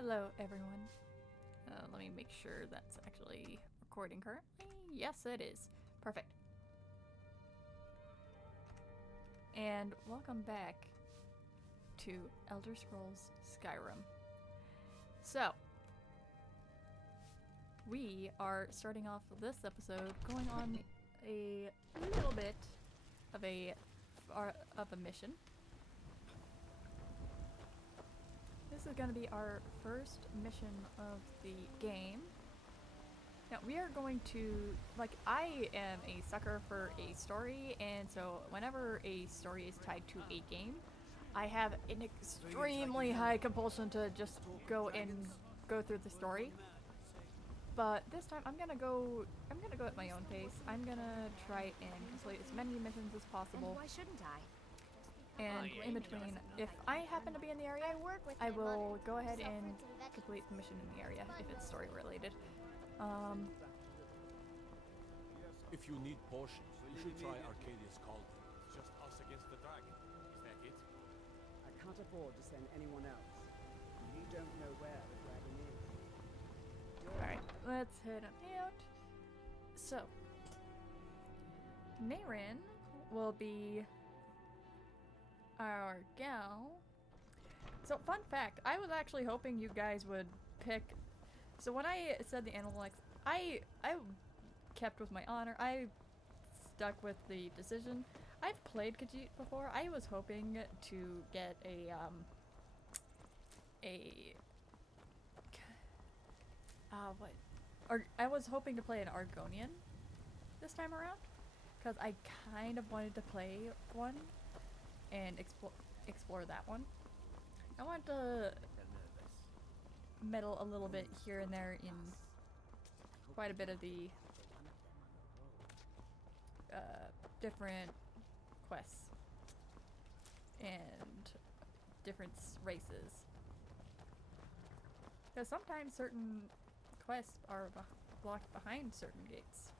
Hello, everyone. Let me make sure that's actually recording currently. Yes, it is. Perfect. And welcome back to Elder Scrolls Skyrim. So, we are starting off this episode going on a little bit of a mission. This is going to be our first mission of the game. Now, we are going to, I am a sucker for a story, and so whenever a story is tied to a game, I have an extremely high compulsion to just go through the story. But this time, I'm gonna go at my own pace. I'm gonna try and complete as many missions as possible. And why shouldn't I? And in between, if I happen to be in the area, I will go ahead and complete the mission in the area if it's story related. If you need potions, you should try Arcadia's Cauldron. It's just us against the dragon. Is that it? I can't afford to send anyone else. You don't know where the dragon is. Alright, let's head on out. So, Narine will be our gal. So, fun fact, I was actually hoping you guys would pick... So when I said the Analyx, I kept with my honor. I stuck with the decision. I've played Khajiit before. I was hoping to get I was hoping to play an Argonian this time around, because I kind of wanted to play one and explore that one. I want to meddle a little bit here and there in quite a bit of the different quests and different races. Because sometimes certain quests are blocked behind certain gates.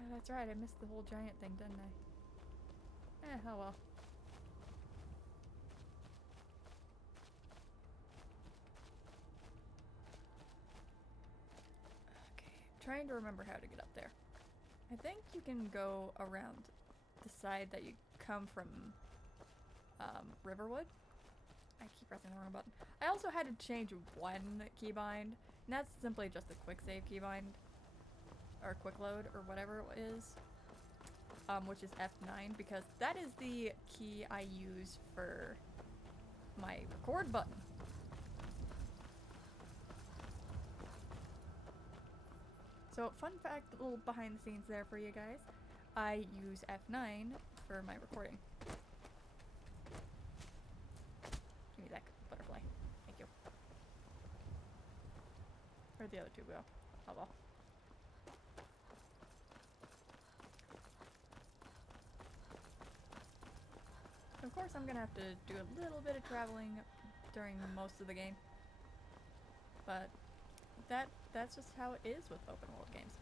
Oh, that's right, I missed the whole giant thing, didn't I? Oh well. Okay, trying to remember how to get up there. I think you can go around the side that you come from Riverwood. I keep pressing the wrong button. I also had to change one keybind, and that's simply just the quick save keybind. Or quick load, or whatever it is. Which is F9, because that is the key I use for my record button. So, fun fact, a little behind the scenes there for you guys. I use F9 for my recording. Give me that butterfly. Thank you. Where'd the other two go? Oh well. Of course, I'm gonna have to do a little bit of traveling during most of the game. But that's just how it is with open world games.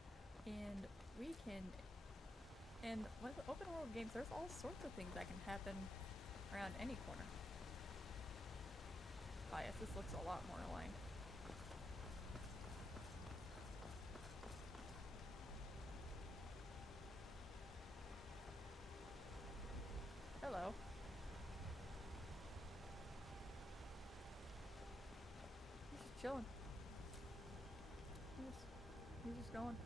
And with open world games, there's all sorts of things that can happen around any corner. Oh yes, this looks a lot more aligned. Hello. He's just chilling. He's just going.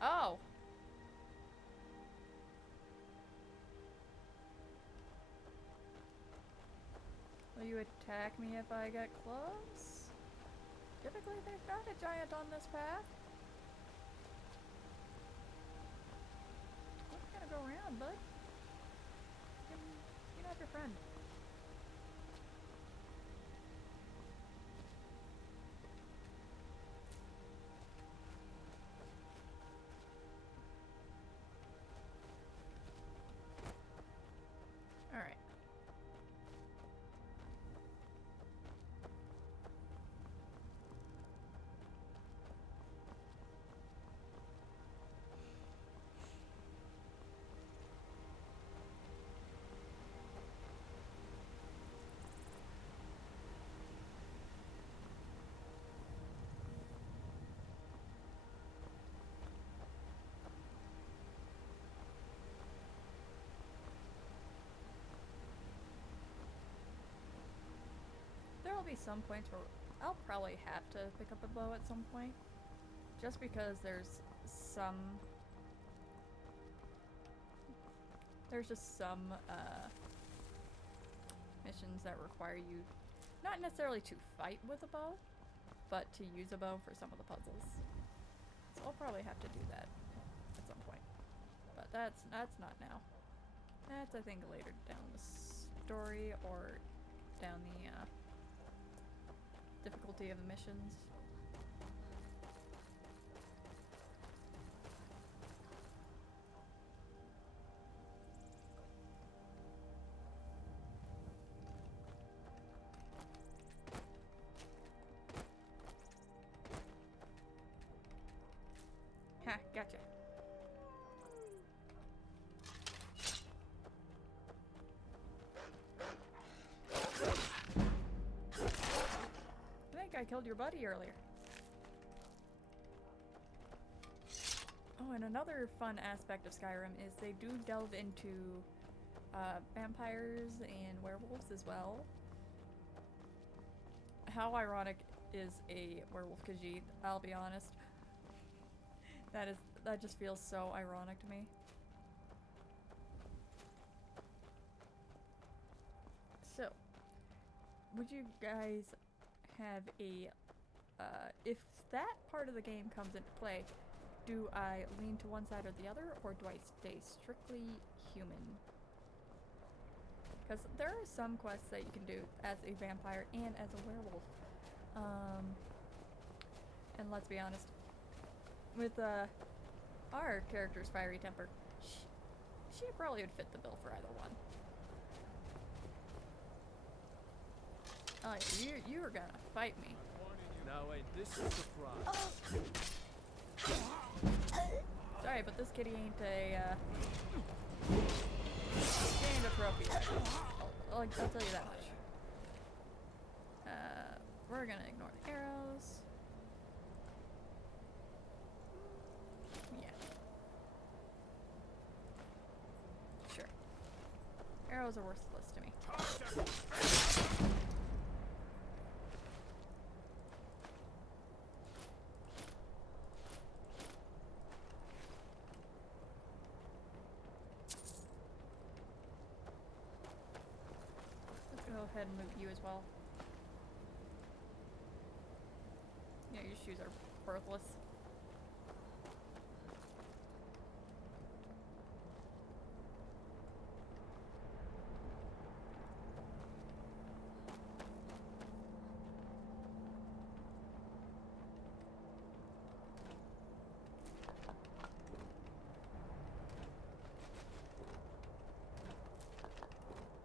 Oh! Will you attack me if I get close? Typically there's not a giant on this path. We're just gonna go around, bud. You're not your friend. Alright. be some points where I'll probably have to pick up a bow at some point. Just because there's just some missions that require you not necessarily to fight with a bow, but to use a bow for some of the puzzles. So I'll probably have to do that at some point. But that's not now. That's, I think, later down the story or down the difficulty of the missions. Ha, gotcha. I think I killed your buddy earlier. Oh, and another fun aspect of Skyrim is they do delve into vampires and werewolves as well. How ironic is a werewolf Khajiit, I'll be honest. That just feels so ironic to me. So, would you guys have a, if that part of the game comes into play, do I lean to one side or the other, or do I stay strictly human? Because there are some quests that you can do as a vampire and as a werewolf. And let's be honest, with our character's fiery temper, she probably would fit the bill for either one. Oh yeah, you were gonna fight me. Now ain't this a surprise? Sorry, but this kitty ain't a trophy. I'll tell you that much. We're gonna ignore the arrows. Yeah. Sure. Arrows are worthless to me. Let's go ahead and move you as well. Yeah, your shoes are worthless.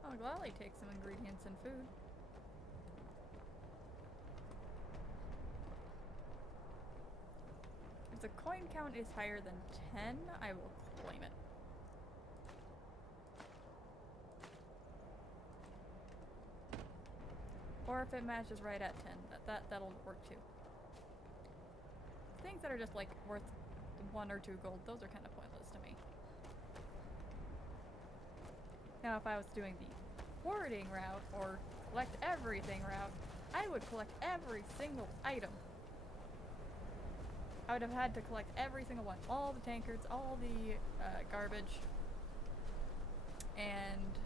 I'll gladly take some ingredients and food. If the coin count is higher than 10, I will claim it. Or if it matches right at 10, that'll work too. Things that are just like worth 1 or 2 gold, those are kind of pointless to me. Now if I was doing the hoarding route or collect everything route, I would collect every single item. I would have had to collect every single one, all the tankards, all the garbage, and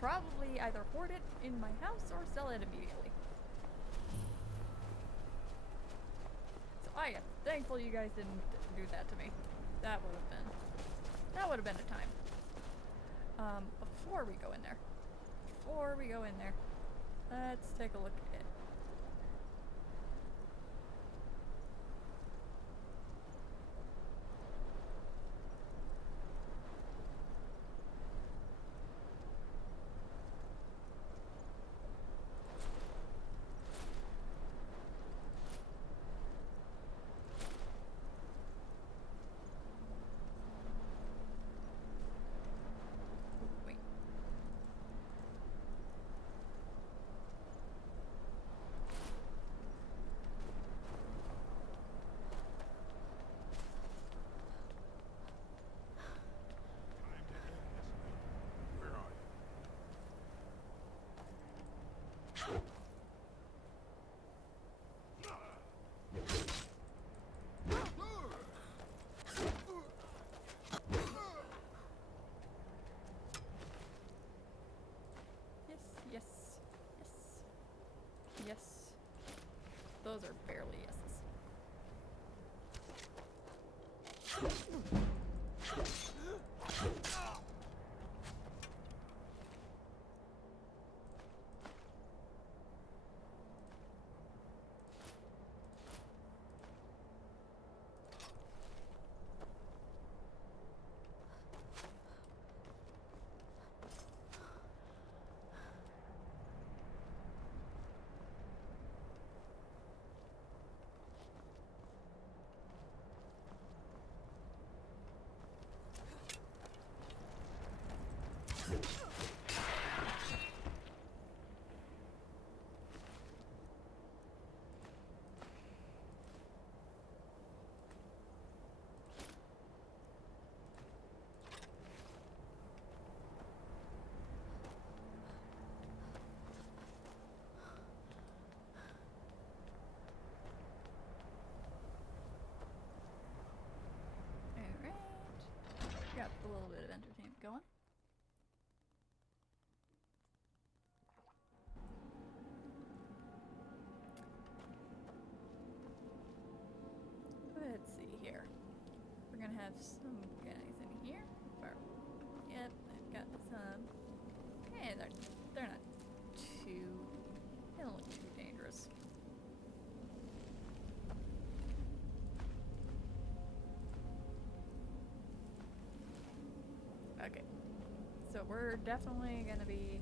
probably either hoard it in my house or sell it immediately. So I am thankful you guys didn't do that to me. That would have been a time. Before we go in there, let's take a look at it. gonna have some guys in here. Or, yep, I've got some. Hey, they're not too. They don't look too dangerous. Okay, so we're definitely gonna be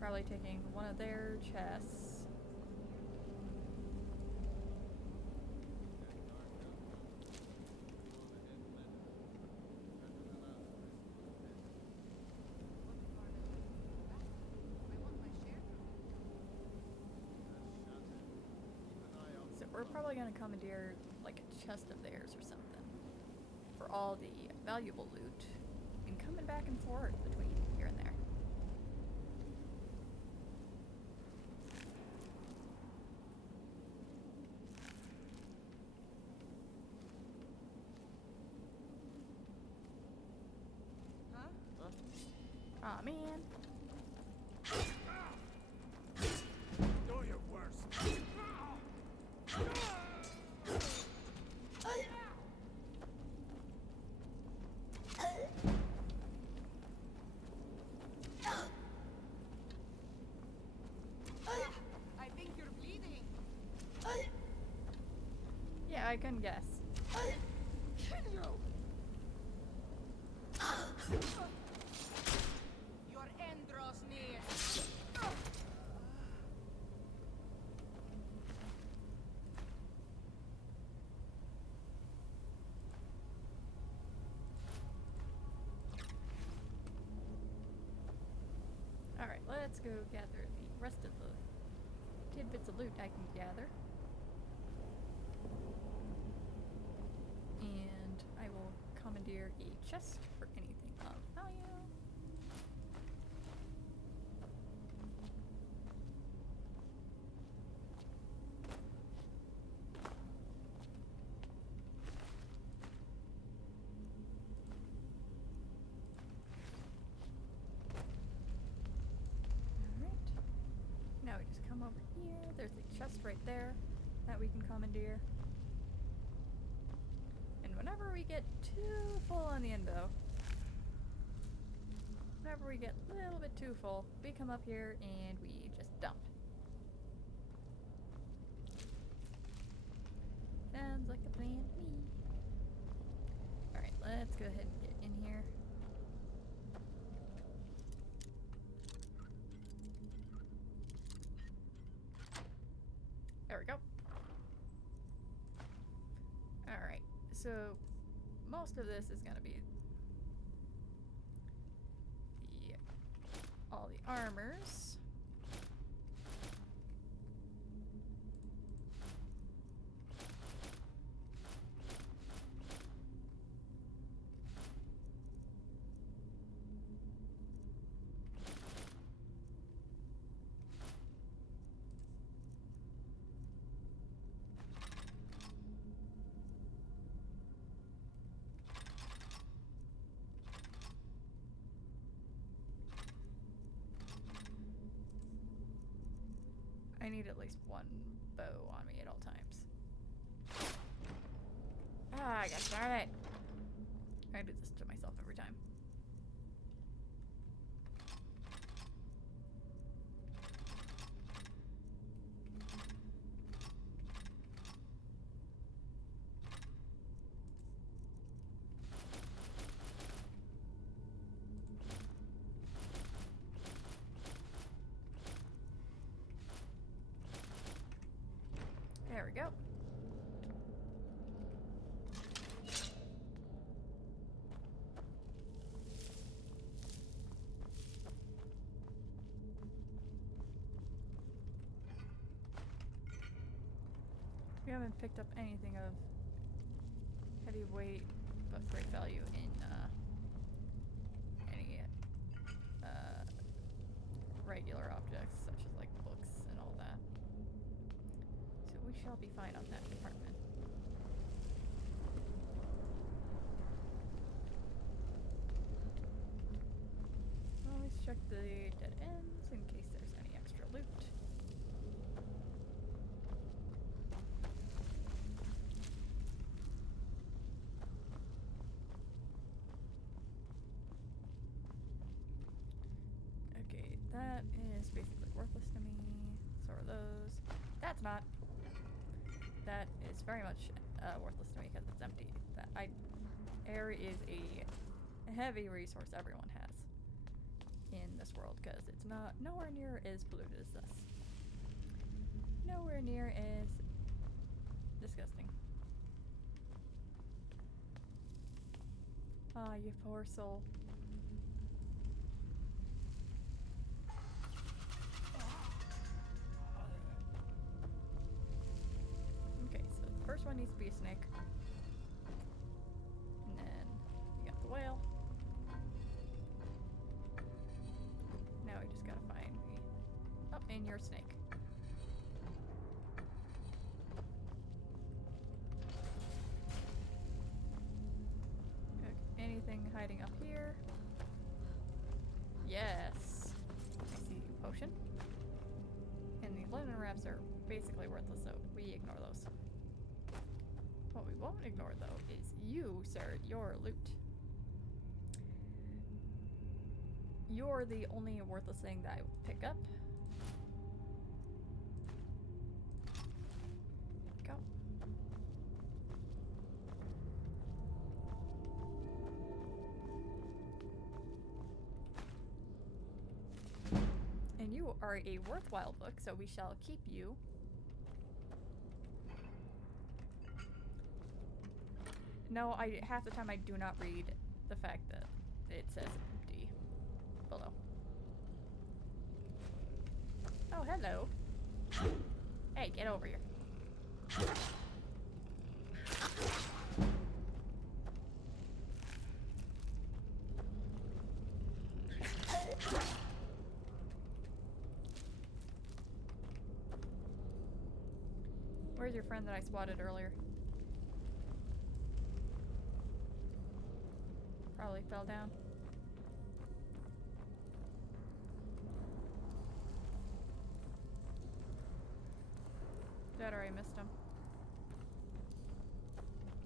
probably taking one of their chests. So we're probably gonna commandeer like a chest of theirs or something for all the valuable loot and coming back and forth between here and there. Aw, man. Do your worst. I think you're bleeding. Yeah, I can guess. Your end draws near. Alright, let's go gather the rest of the tidbits of loot I can gather. And I will commandeer a chest for anything of value. Alright. Now we just come over here. There's a chest right there that we can commandeer. And whenever we get too full on the endo, whenever we get a little bit too full, we come up here and we just dump. Sounds like a plan to me. Alright, let's go ahead and get in here. There we go. Alright, so most of this is going to be all the armors. I need at least one bow on me at all times. Ah, gosh darn it. I do this to myself every time. There we go. We haven't picked up anything of heavy weight but great value in any regular objects such as like books and all that. So we shall be fine on that department. Always check the dead ends in case there's any extra loot. worthless to me. So are those. That's not. That is very much worthless to me because it's empty. Air is a heavy resource everyone has in this world because it's nowhere near as polluted as this. Nowhere near as disgusting. Ah, you poor soul. Okay, so the first one needs to be a snake. And then you got the whale. Now we just gotta find the... Oh, and your snake. Anything hiding up here? Yes. I see potion. And the linen wraps are basically worthless, so we ignore those. What we won't ignore, though, is you, sir, your loot. You're the only worthless thing that I will pick up. Go. And you are a worthwhile book, so we shall keep you. No, half the time I do not read the fact that it says empty below. Oh, hello. Hey, get over here. Where's your friend that I spotted earlier? Probably fell down. That or I missed him.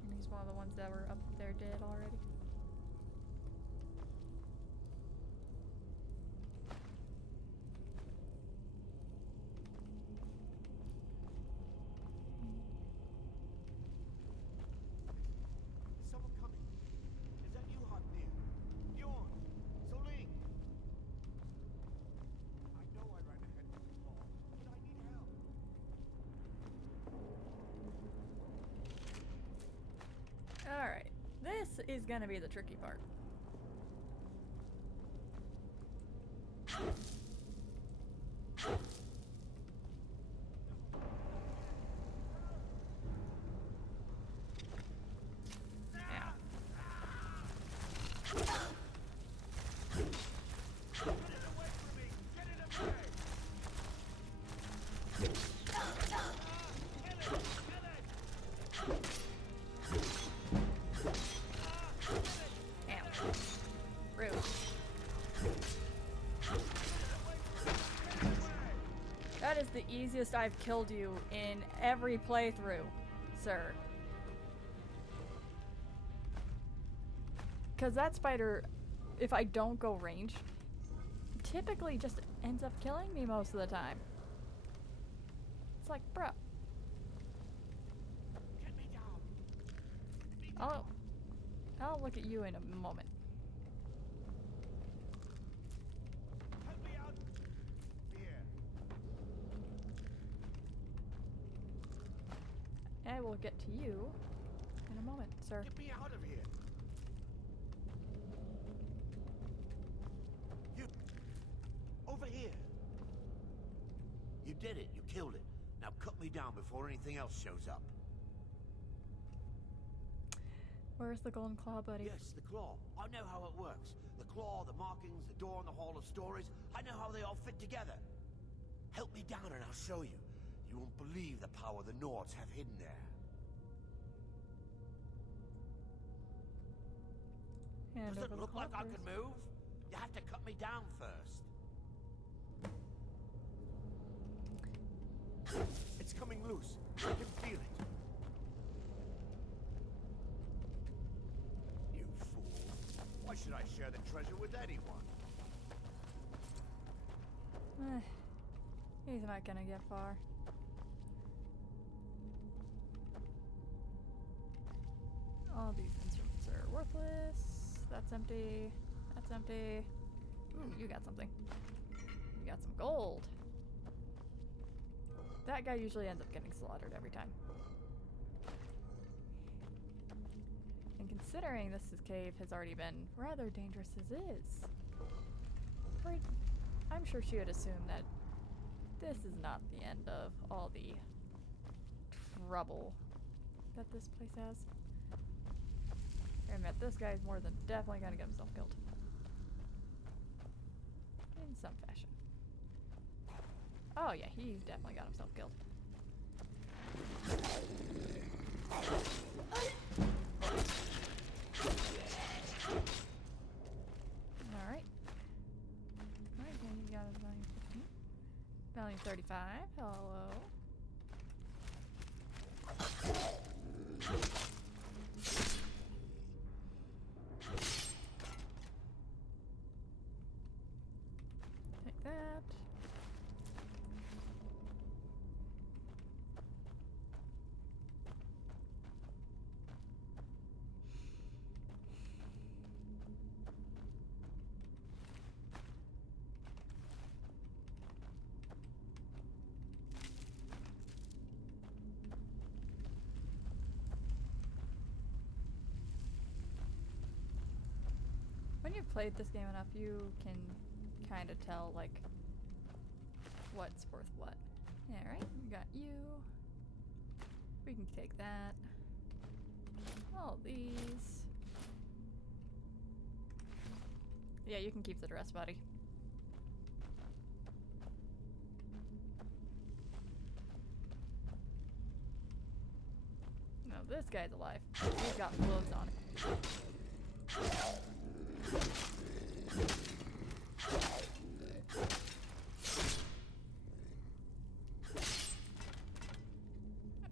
And he's one of the ones that were up there dead already. Is someone coming? Is that you, Hotnir? Bjorn? Soling? I know I ran ahead with the call, but I need help. Alright. This is gonna be the tricky part. Yeah. Get it away from me! Get it away! Kill it! Ow. Rude. That is the easiest I've killed you in every playthrough, sir. Because that spider, if I don't go range, typically just ends up killing me most of the time. It's like, bruh. Get me down! Get me down! I'll look at you in a moment. Help me out! Here. I will get to you in a moment, sir. Get me out of here! You! Over here! You did it. You killed it. Now cut me down before anything else shows up. Where's the golden claw, buddy? Yes, the claw. I know how it works. The claw, the markings, the door in the Hall of Stories. I know how they all fit together. Help me down and I'll show you. You won't believe the power the Nords have hidden there. Hand Does over it the look claw like I first. can move? You have to cut me down first. It's coming loose. I can feel it. You fool. Why should I share the treasure with anyone? He's not gonna get far. All these instruments are worthless. That's empty. That's empty. Ooh, you got something. You got some gold. That guy usually ends up getting slaughtered every time. And considering this cave has already been rather dangerous as is, I'm sure she would assume that this is not the end of all the trouble that this place has. I admit, this guy's more than definitely gonna get himself killed. In some fashion. Oh yeah, he's definitely got himself killed. Alright. Alright, then you got his value 15. Value 35. Hello. Take that. When you've played this game enough, you can kind of tell, like, what's worth what. Alright, we got you. We can take that. All these. Yeah, you can keep the dress, buddy. No, this guy's alive. He's got clothes on.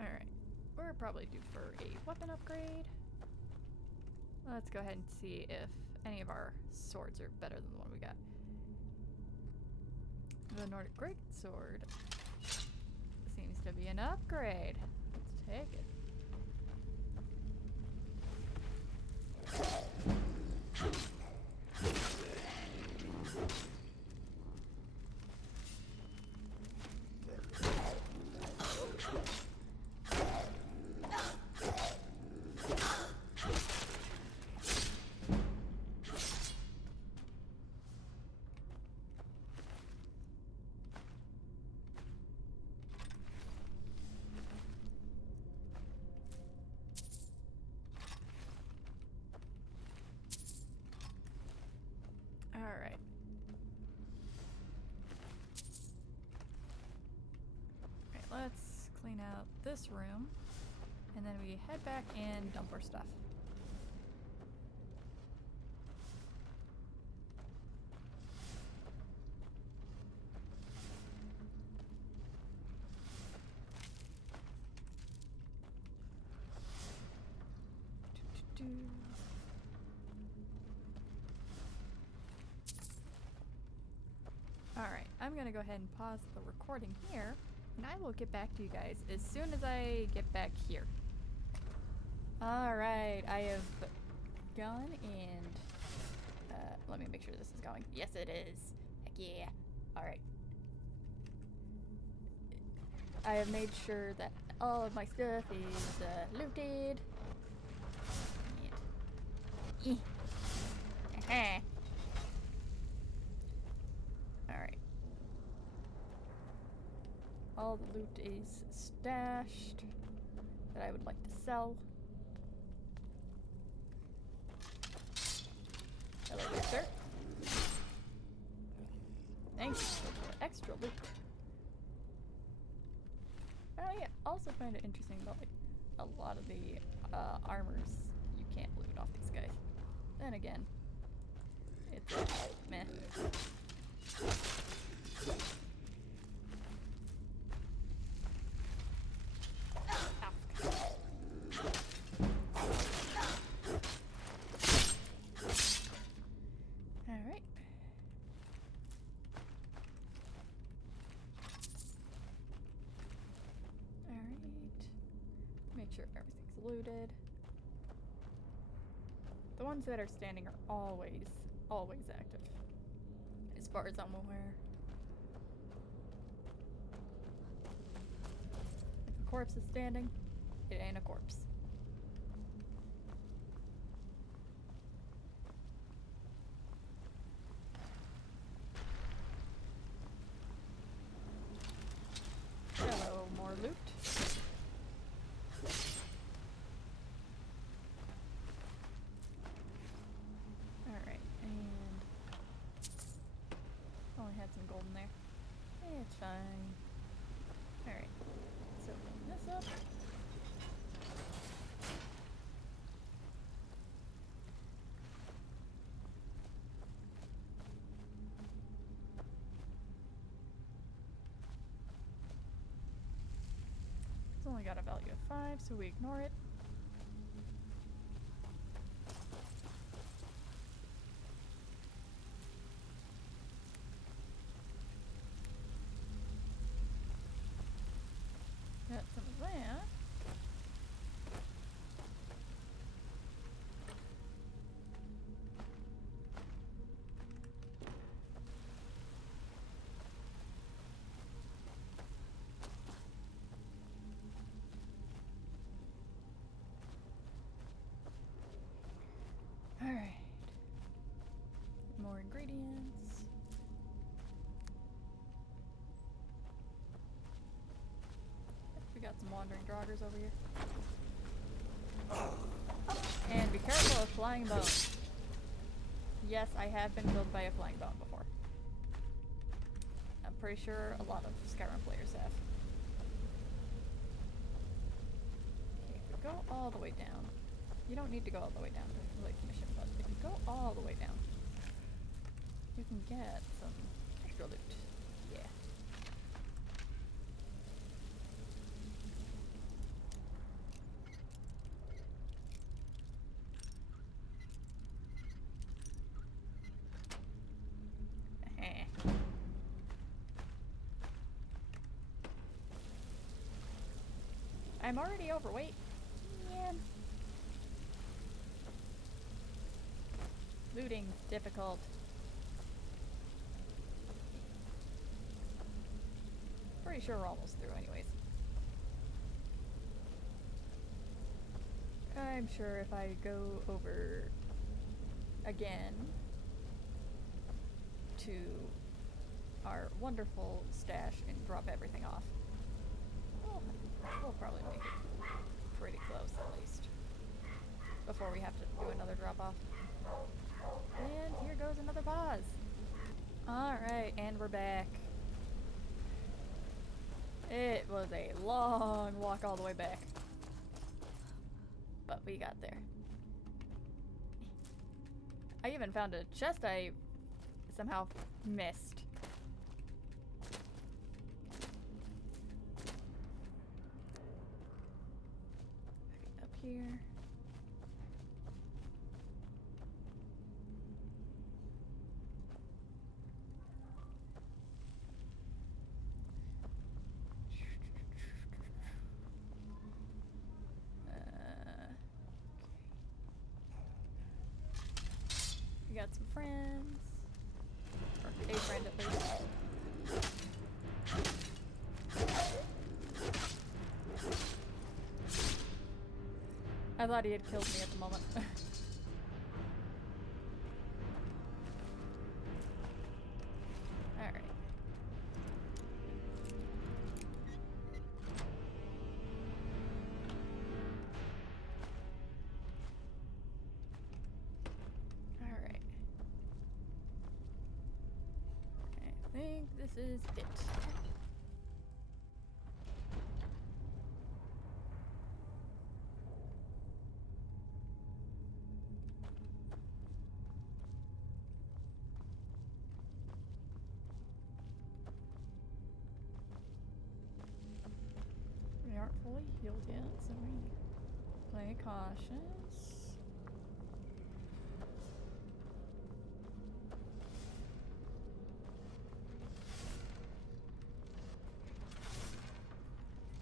Alright, we're probably due for a weapon upgrade. Let's go ahead and see if any of our swords are better than the one we got. The Nordic Greatsword seems to be an upgrade. Let's take it. Alright. Alright, let's clean out this room. And then we head back and dump our stuff. Alright, I'm gonna go ahead and pause the recording here, and I will get back to you guys as soon as I get back here. Alright, I have gone and let me make sure this is going. Yes, it is. Heck yeah. Alright. I have made sure that all of my stuff is looted. And aha. Alright. All the loot is stashed that I would like to sell. Hello there, sir. Thanks for the extra loot. Oh yeah, also find it interesting about like a lot of the armors you can't loot off these guys. Then again, it's meh. Alright. looted. The ones that are standing are always active, as far as I'm aware. If a corpse is standing, it ain't a corpse. Hello, more loot. Alright, and only had some gold in there. It's fine. Alright, so open this up. It's only got a value of 5, so we ignore it. Got some of that. Alright. More ingredients. We got some wandering joggers over here. And be careful of flying bones. Yes, I have been killed by a flying bone before. I'm pretty sure a lot of Skyrim players have. Okay, if we go all the way down, you don't need to go all the way down to complete the mission, but if you go all the way down, you can get some extra loot. Yeah. I'm already overweight. Man. Looting's difficult. Pretty sure we're almost through anyways. I'm sure if I go over again to our wonderful stash and drop everything off, we'll probably make it pretty close at least before we have to do another drop off. And here goes another pause. Alright, and we're back. It was a long walk all the way back, but we got there. I even found a chest I somehow missed. Up here. We got some friends. Or a friend at least. I thought he had killed me at the moment. Alright. Alright. I think this is it. We aren't fully healed yet, so we play cautious.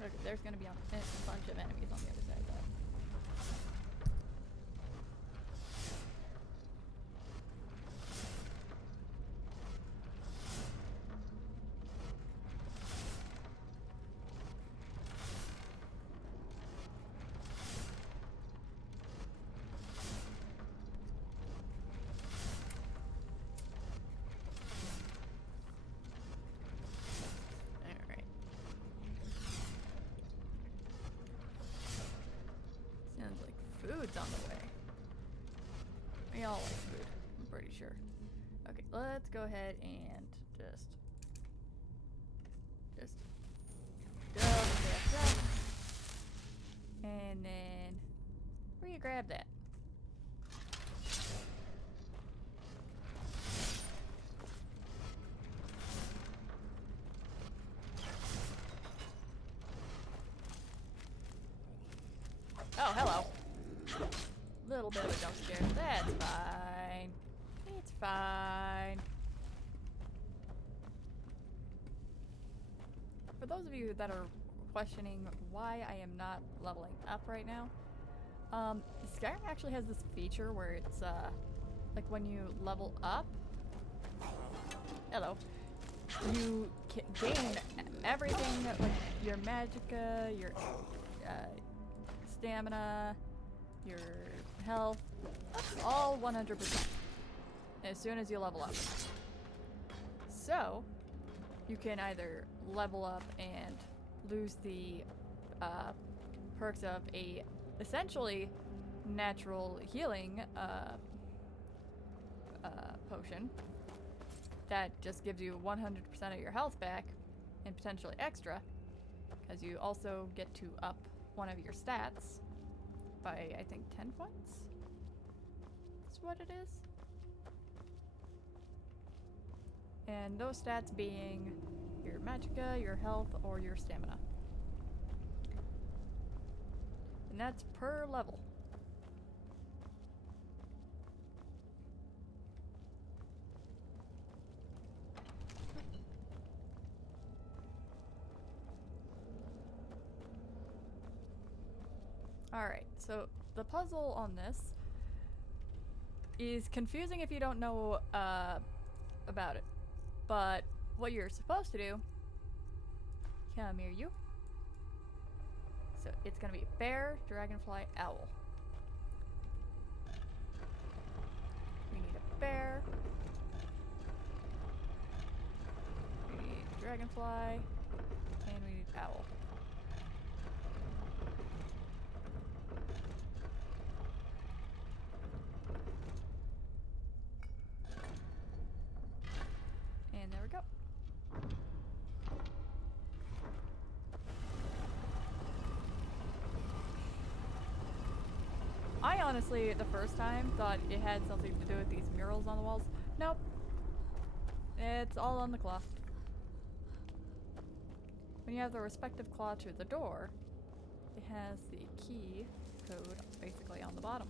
Okay, there's gonna be a bunch of enemies on the other side though. food's on the way. We all like food, I'm pretty sure. Okay, let's go ahead and just double that. And then where you grab that? Oh, hello. Little bit of a jump scare. That's fine. It's fine. For those of you that are questioning why I am not leveling up right now, Skyrim actually has this feature where it's like when you level up, hello, you gain everything, like your magicka, your stamina, your health, all 100% as soon as you level up. So you can either level up and lose the perks of a essentially natural healing potion that just gives you 100% of your health back and potentially extra, because you also get to up one of your stats by, I think, 10 points? That's what it is. And those stats being your magicka, your health, or your stamina. And that's per level. Alright, so the puzzle on this is confusing if you don't know about it. But what you're supposed to do, come here you. So it's gonna be bear, dragonfly, owl. We need a bear. We need dragonfly. And we need owl. And there we go. I honestly, the first time, thought it had something to do with these murals on the walls. Nope. It's all on the cloth. When you have the respective claw to the door, it has the key code basically on the bottom.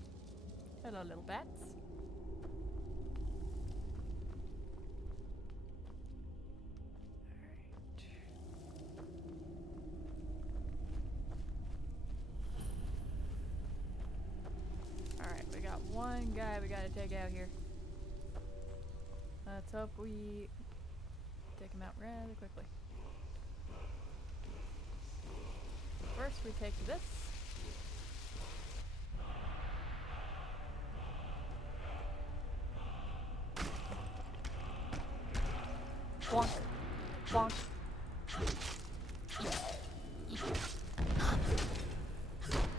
Hello, little bats. Alright, we got one guy we gotta take out here. Let's hope we take him out rather quickly. First we take this. Bonk. Bonk.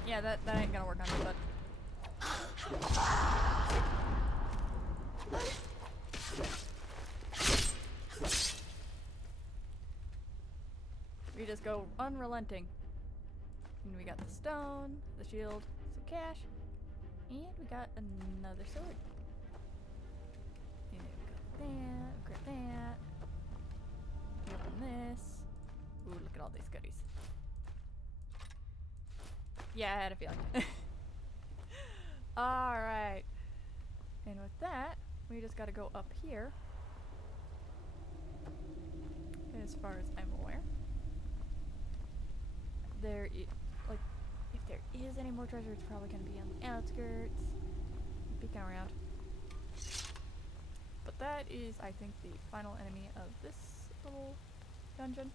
Yeah, that ain't gonna work on me, but we just go unrelenting. And we got the stone, the shield, some cash, and we got another sword. And we got that, we grab that. We open this. Ooh, look at all these goodies. Yeah, I had a feeling. Alright. And with that, we just gotta go up here. As far as I'm aware. There is, like, if there is any more treasure, it's probably gonna be on the outskirts. Peeking around. But that is, I think, the final enemy of this little dungeon.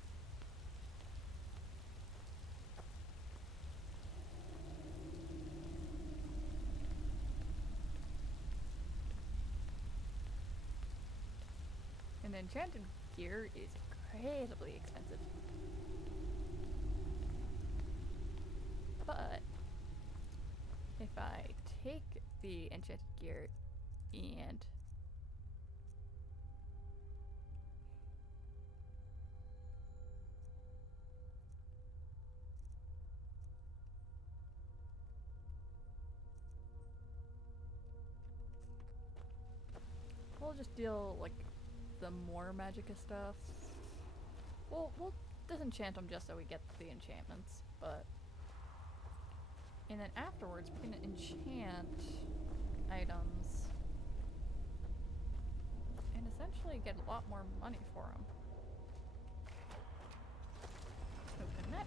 And enchanted gear is incredibly expensive. But if if I take the enchanted gear and we'll just deal like the more magicka stuff. We'll disenchant them just so we get the enchantments, but and then afterwards we're gonna enchant items and essentially get a lot more money for them. Open that.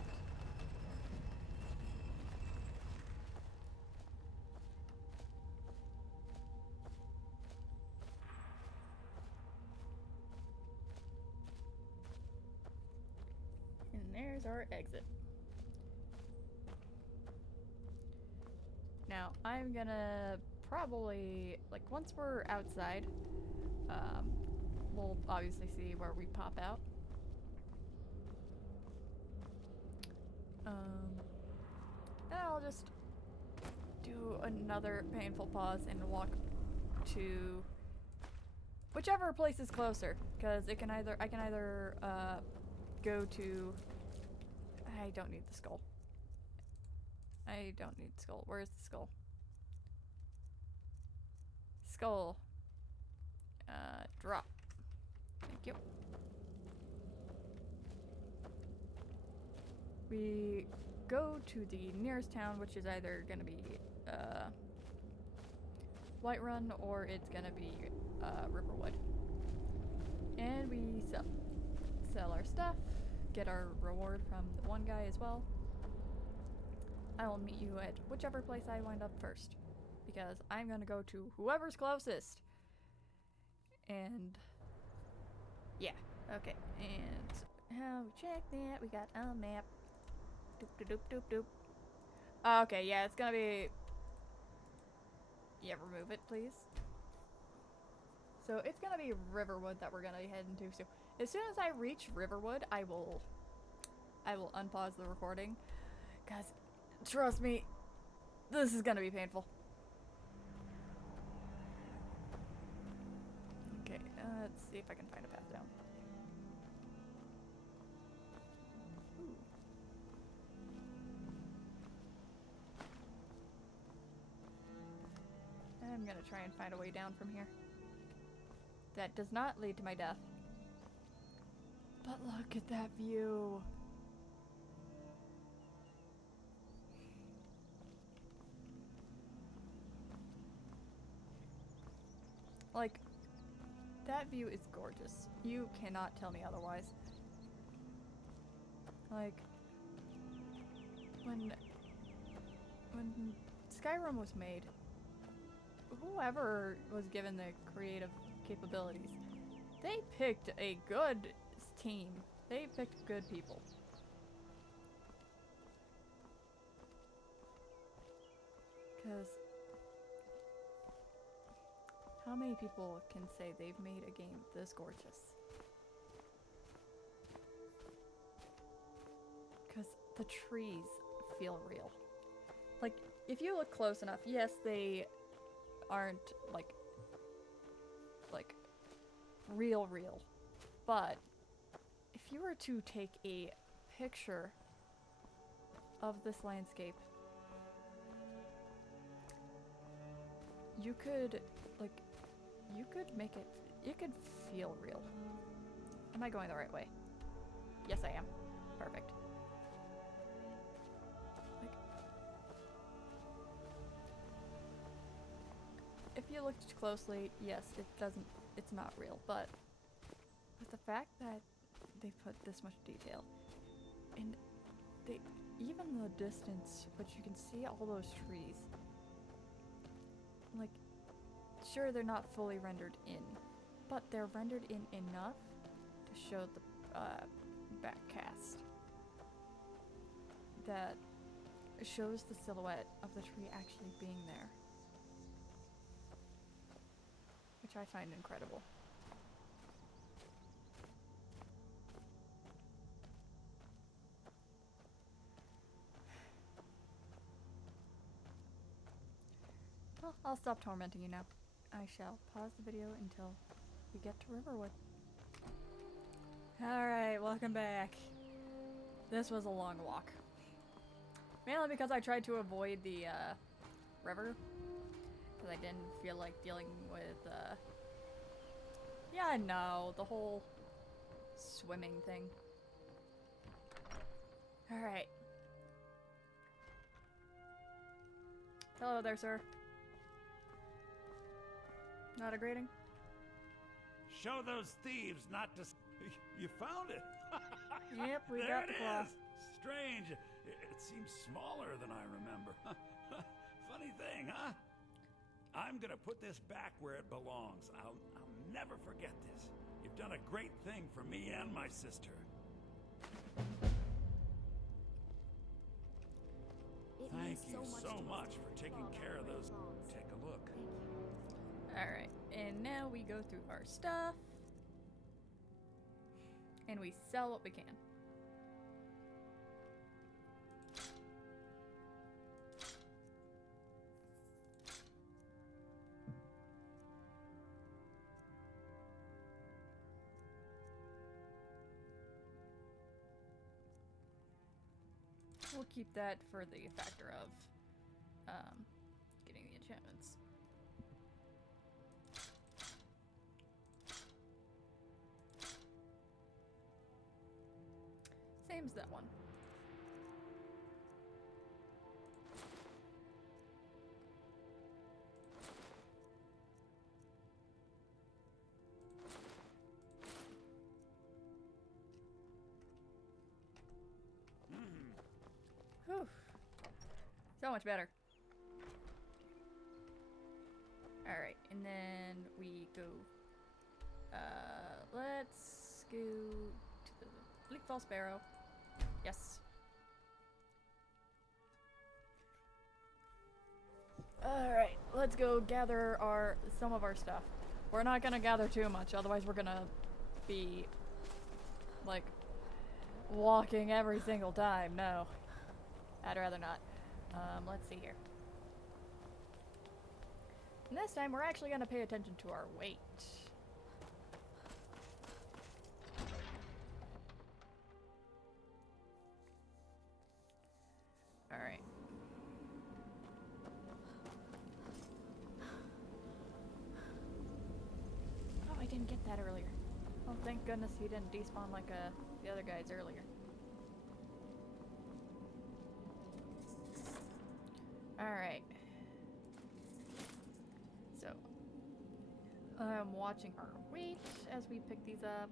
And there's our exit. Now, I'm gonna probably, like, once we're outside, we'll obviously see where we pop out. Then I'll just do another painful pause and walk to whichever place is closer, because I can either go to. I don't need the skull. I don't need the skull. Where's the skull? Skull. Drop. Thank you. We go to the nearest town, which is either gonna be Whiterun or it's gonna be Riverwood. And we sell our stuff, get our reward from the one guy as well. I will meet you at whichever place I wind up first, because I'm gonna go to whoever's closest. And yeah, okay. And how we check that? We got a map. Doop doop doop doop doop. Okay, yeah, it's gonna be. Yeah, remove it, please. So it's gonna be Riverwood that we're gonna be heading to. So as soon as I reach Riverwood, I will unpause the recording, cause trust me, this is gonna be painful. Okay, let's see if I can find a path down. Ooh. I'm gonna try and find a way down from here. That does not lead to my death. But look at that view. Like, that view is gorgeous. You cannot tell me otherwise. Like, when Skyrim was made, whoever was given the creative capabilities, they picked a good team. They picked good people. Because how many people can say they've made a game this gorgeous? Because the trees feel real. Like, if you look close enough, yes, they aren't like real, but if you were to take a picture of this landscape, you could make it, you could feel real. Am I going the right way? Yes, I am. Perfect. Like, if you looked closely, yes, it's not real, but with the fact that they put this much detail, and even the distance, but you can see all those trees. Like, sure, they're not fully rendered in, but they're rendered in enough to show the backcast that shows the silhouette of the tree actually being there, which I find incredible. Well, I'll stop tormenting you now. I shall pause the video until we get to Riverwood. Alright, welcome back. This was a long walk. Mainly because I tried to avoid the river. Because I didn't feel like dealing with, yeah, no, the whole swimming thing. Alright. Hello there, sir. Not a greeting? Show those thieves not to. You found it. Yep, we there got the claw. it is. Strange. It seems smaller than I remember. Funny thing, huh? I'm gonna put this back where it belongs. I'll never forget this. You've done a great thing for me and my sister. Thank you so much for taking care of those. Take a look. Alright, and now we go through our stuff. And we sell what we can. We'll keep that for the factor of getting the enchantments. Same as that one. Whew. So much better. Alright, and then we go, let's go to the Bleak Falls Barrow. Yes. Alright, let's go gather some of our stuff. We're not gonna gather too much, otherwise we're gonna be, like, walking every single time. No. I'd rather not. Let's see here. And this time we're actually gonna pay attention to our weight. Alright. Oh, I didn't get that earlier. Oh, thank goodness he didn't despawn like the other guys earlier. Alright. So, I'm watching our weight as we pick these up.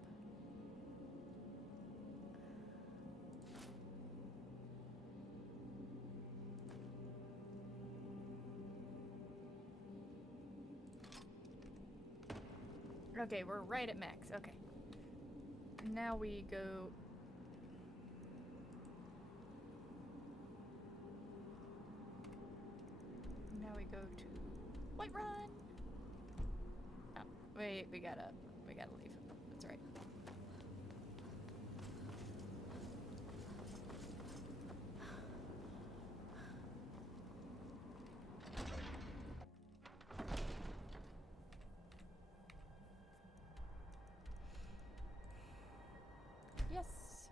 Okay, we're right at max. Okay. Now we go... Now we go to Whiterun. Oh, wait, we gotta leave. That's right. Yes.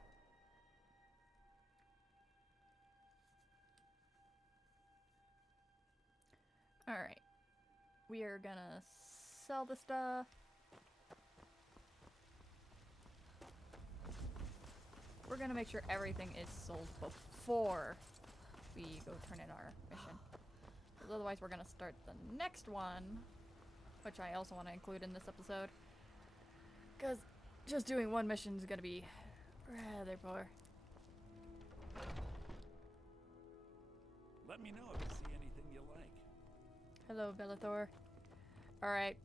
Alright. We are gonna sell the stuff. We're gonna make sure everything is sold before we go turn in our mission. Because otherwise we're gonna start the next one, which I also want to include in this episode. Because just doing one mission is gonna be rather poor. Let me know if you see anything you like. Hello, Bellathor. Alright.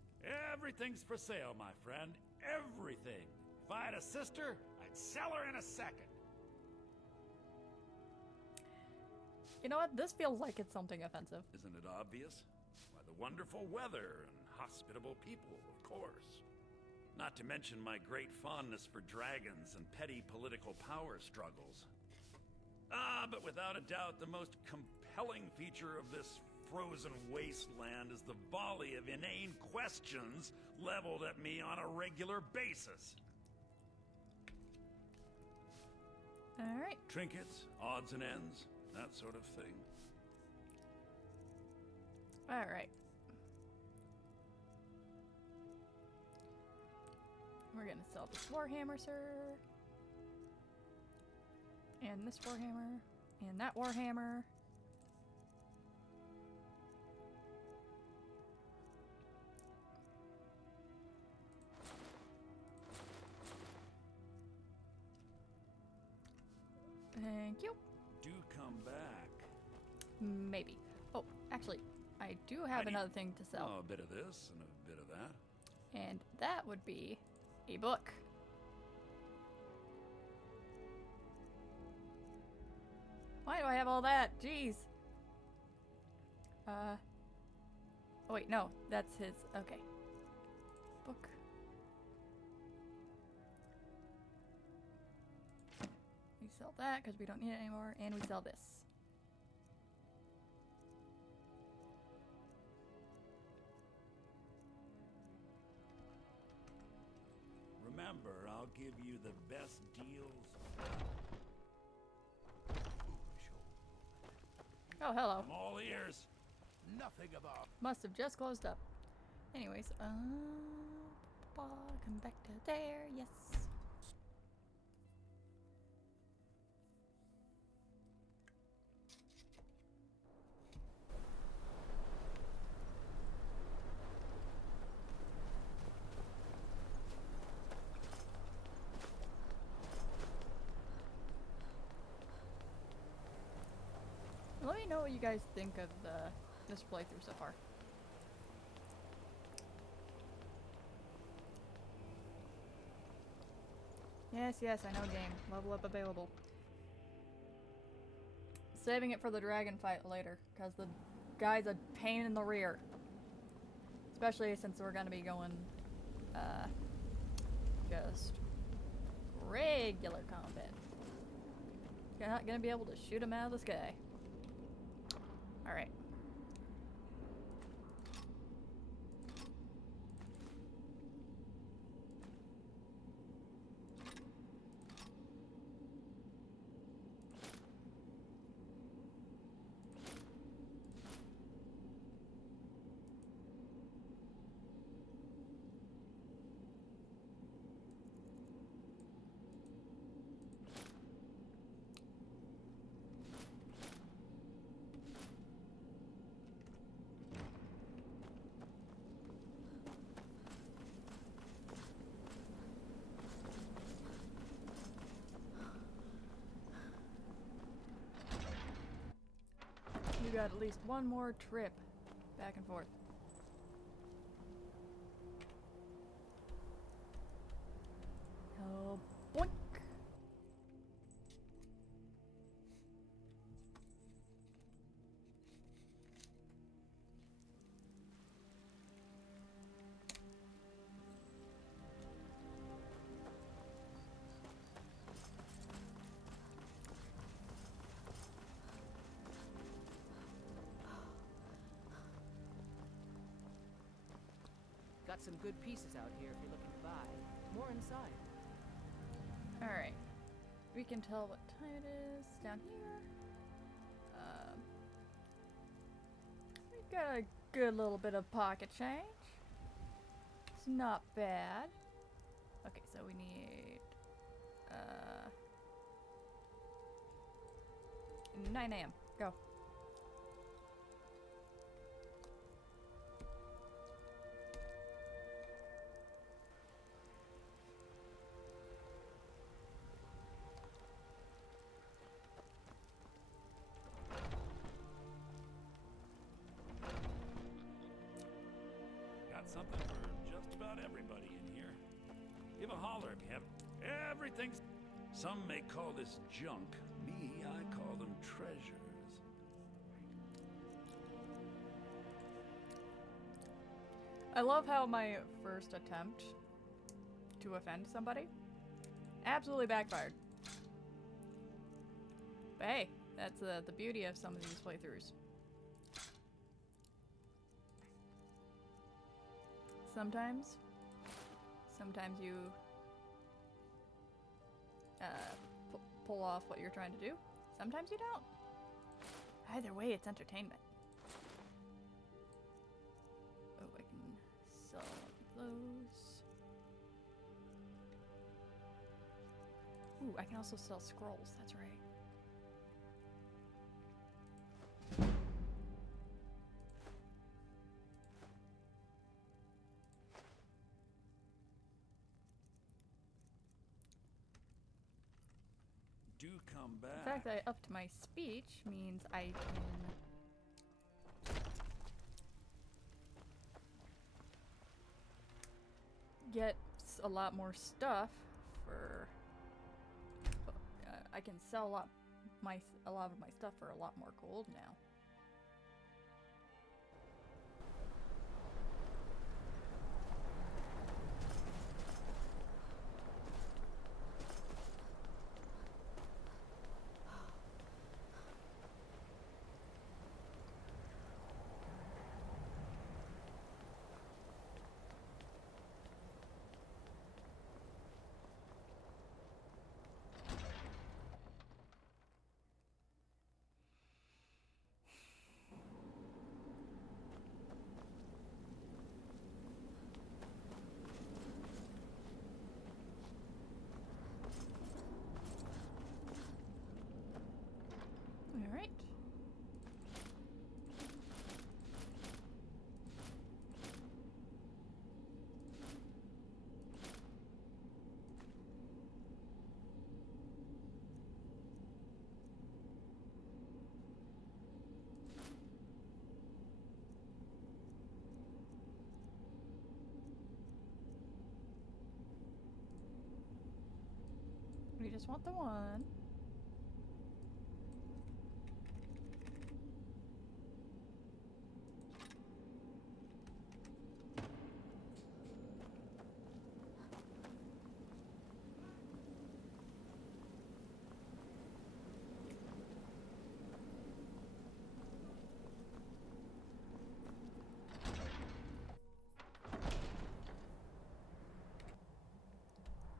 Everything's for sale, my friend. Everything. If I had a sister, I'd sell her in a second. You know what? This feels like it's something offensive. Isn't it obvious? Why, the wonderful weather and hospitable people, of course. Not to mention my great fondness for dragons and petty political power struggles. Ah, but without a doubt, the most compelling feature of this frozen wasteland as the volley of inane questions leveled at me on a regular basis. Alright. Trinkets, odds and ends, that sort of thing. Alright. We're gonna sell this Warhammer, sir. And this Warhammer. And that Warhammer. Thank you. Do come back. Maybe. Oh, actually, I do have another thing to sell. Oh, a bit of this and a bit of that. And that would be a book. Why do I have all that? Jeez. Oh wait, no, that's his. Okay. Book. We sell that because we don't need it anymore, and we sell this. Remember, I'll give you the best deals. Oh, hello. I'm all ears. Nothing about. Must have just closed up. Anyways, come back to there. Yes. Let me know what you guys think of this playthrough so far. Yes, yes, I know game. Level up available. Saving it for the dragon fight later, because the guy's a pain in the rear. Especially since we're gonna be going, just regular combat. You're not gonna be able to shoot him out of the sky. Alright. You got at least one more trip back and forth. Oh, boink! Got some good pieces out here if you're looking to buy. More inside. Alright. We can tell what time it is down here. We got a good little bit of pocket change. It's not bad. Okay, so we need 9 a.m. Go. Got something for just about everybody in here. Give a holler if you have everything's. Some may call this junk. Me, I call them treasures. I love how my first attempt to offend somebody absolutely backfired. But hey, that's the beauty of some of these playthroughs. Sometimes you pull off what you're trying to do. Sometimes you don't. Either way, it's entertainment. Oh, I can sell those. Ooh, I can also sell scrolls. That's right. Do come back. The fact that I upped my speech means I can get a lot more stuff for. I can sell a lot of my stuff for a lot more gold now. All right. We just want the one.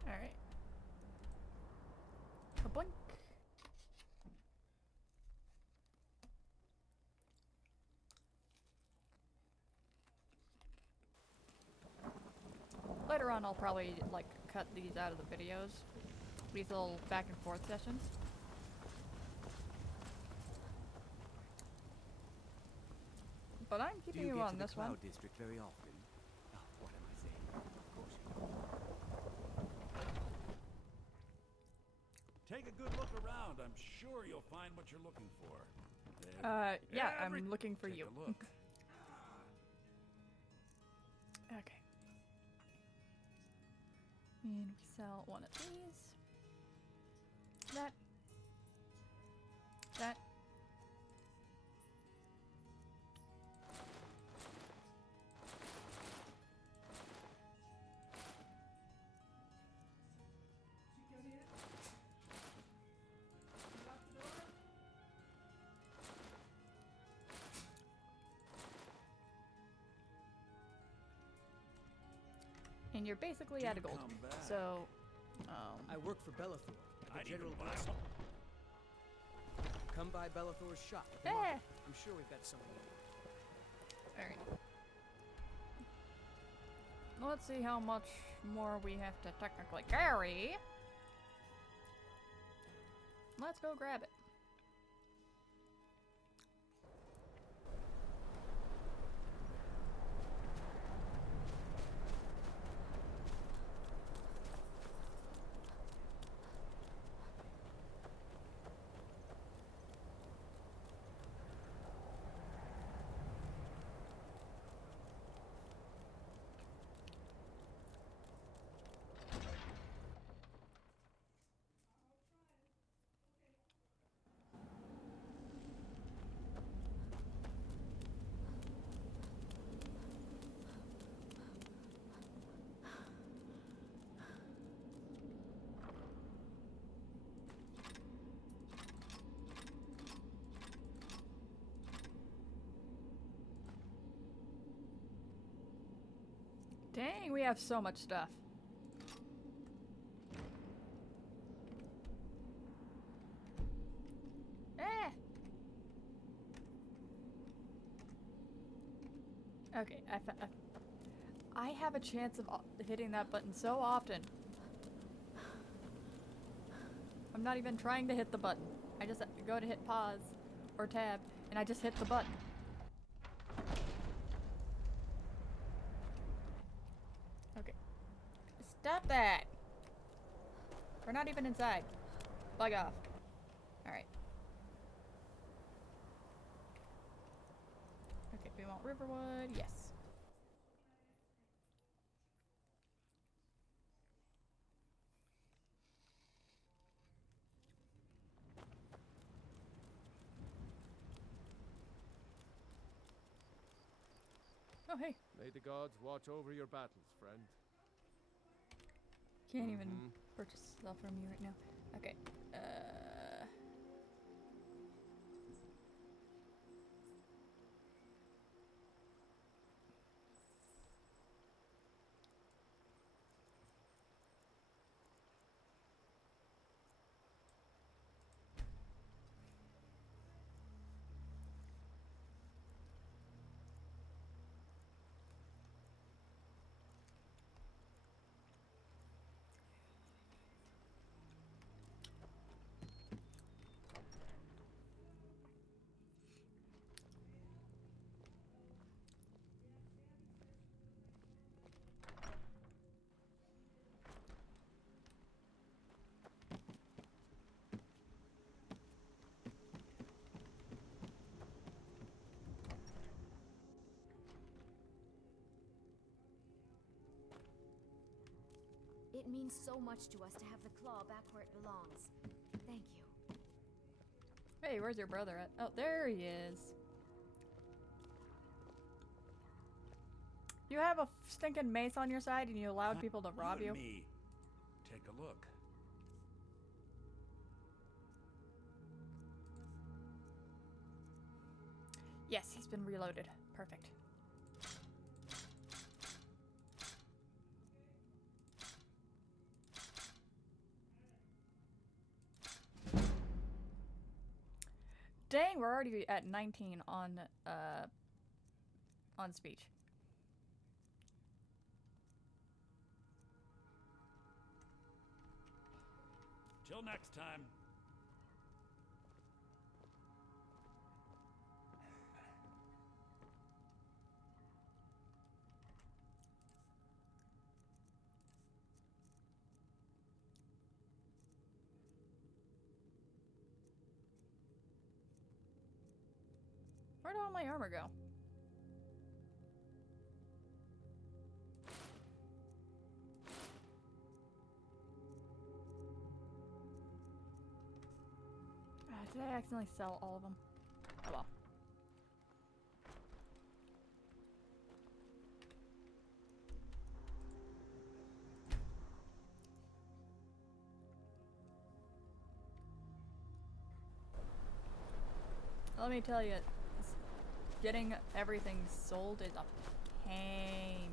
All right. Blink. Later on, I'll probably like cut these out of the videos. These little back and forth sessions. But I'm Do keeping you you get on to the this Cloud one. District very often? Oh, what am I saying? Of course you do. Take a good look around. I'm sure you'll find what you're looking for. There's Yeah, every- I'm looking for Take you. a look. Okay. And we sell one of these. That. That. And you're basically Do out of gold. come back. So, I work for Bellathor. The I'd even general buy blacksmith. Come by Bellathor's shop at the Eh. market. I'm sure we've got something. alright. Let's see how much more we have to technically carry. Let's go grab it. Dang, we have so much stuff. Eh. Okay, I have a chance of hitting that button so often. I'm not even trying to hit the button. I just go to hit pause or tab, and I just hit the button. Okay. Stop that! We're not even inside. Bug off. Alright. Okay, we want Riverwood. Yes. Oh, hey. May the gods watch over your battles, friend. Can't even purchase stuff from you right now. Okay. It means so much to us to have the claw back where it belongs. Thank you. Hey, where's your brother at? Oh, there he is. You have a stinking mace on your side and you allowed people to rob you? Me. Take a look. Yes, he's been reloaded. Perfect. Dang, we're already at 19 on speech. Till next time. Where'd all my armor go? Did I accidentally sell all of them? Oh well. Let me tell you, getting everything sold is a pain.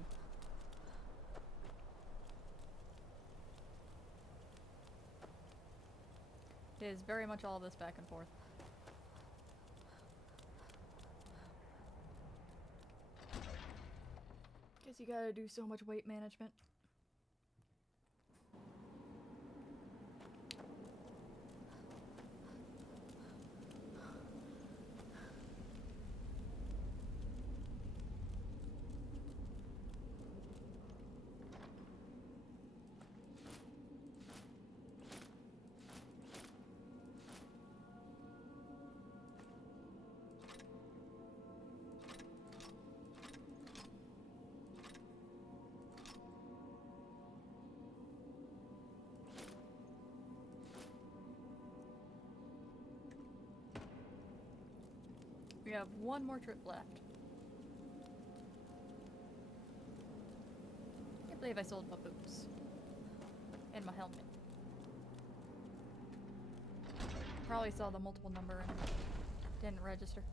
It is very much all this back and forth. Guess you gotta do so much weight management. We have one more trip left. Can't believe I sold my boots. And my helmet. Probably saw the multiple number and didn't register.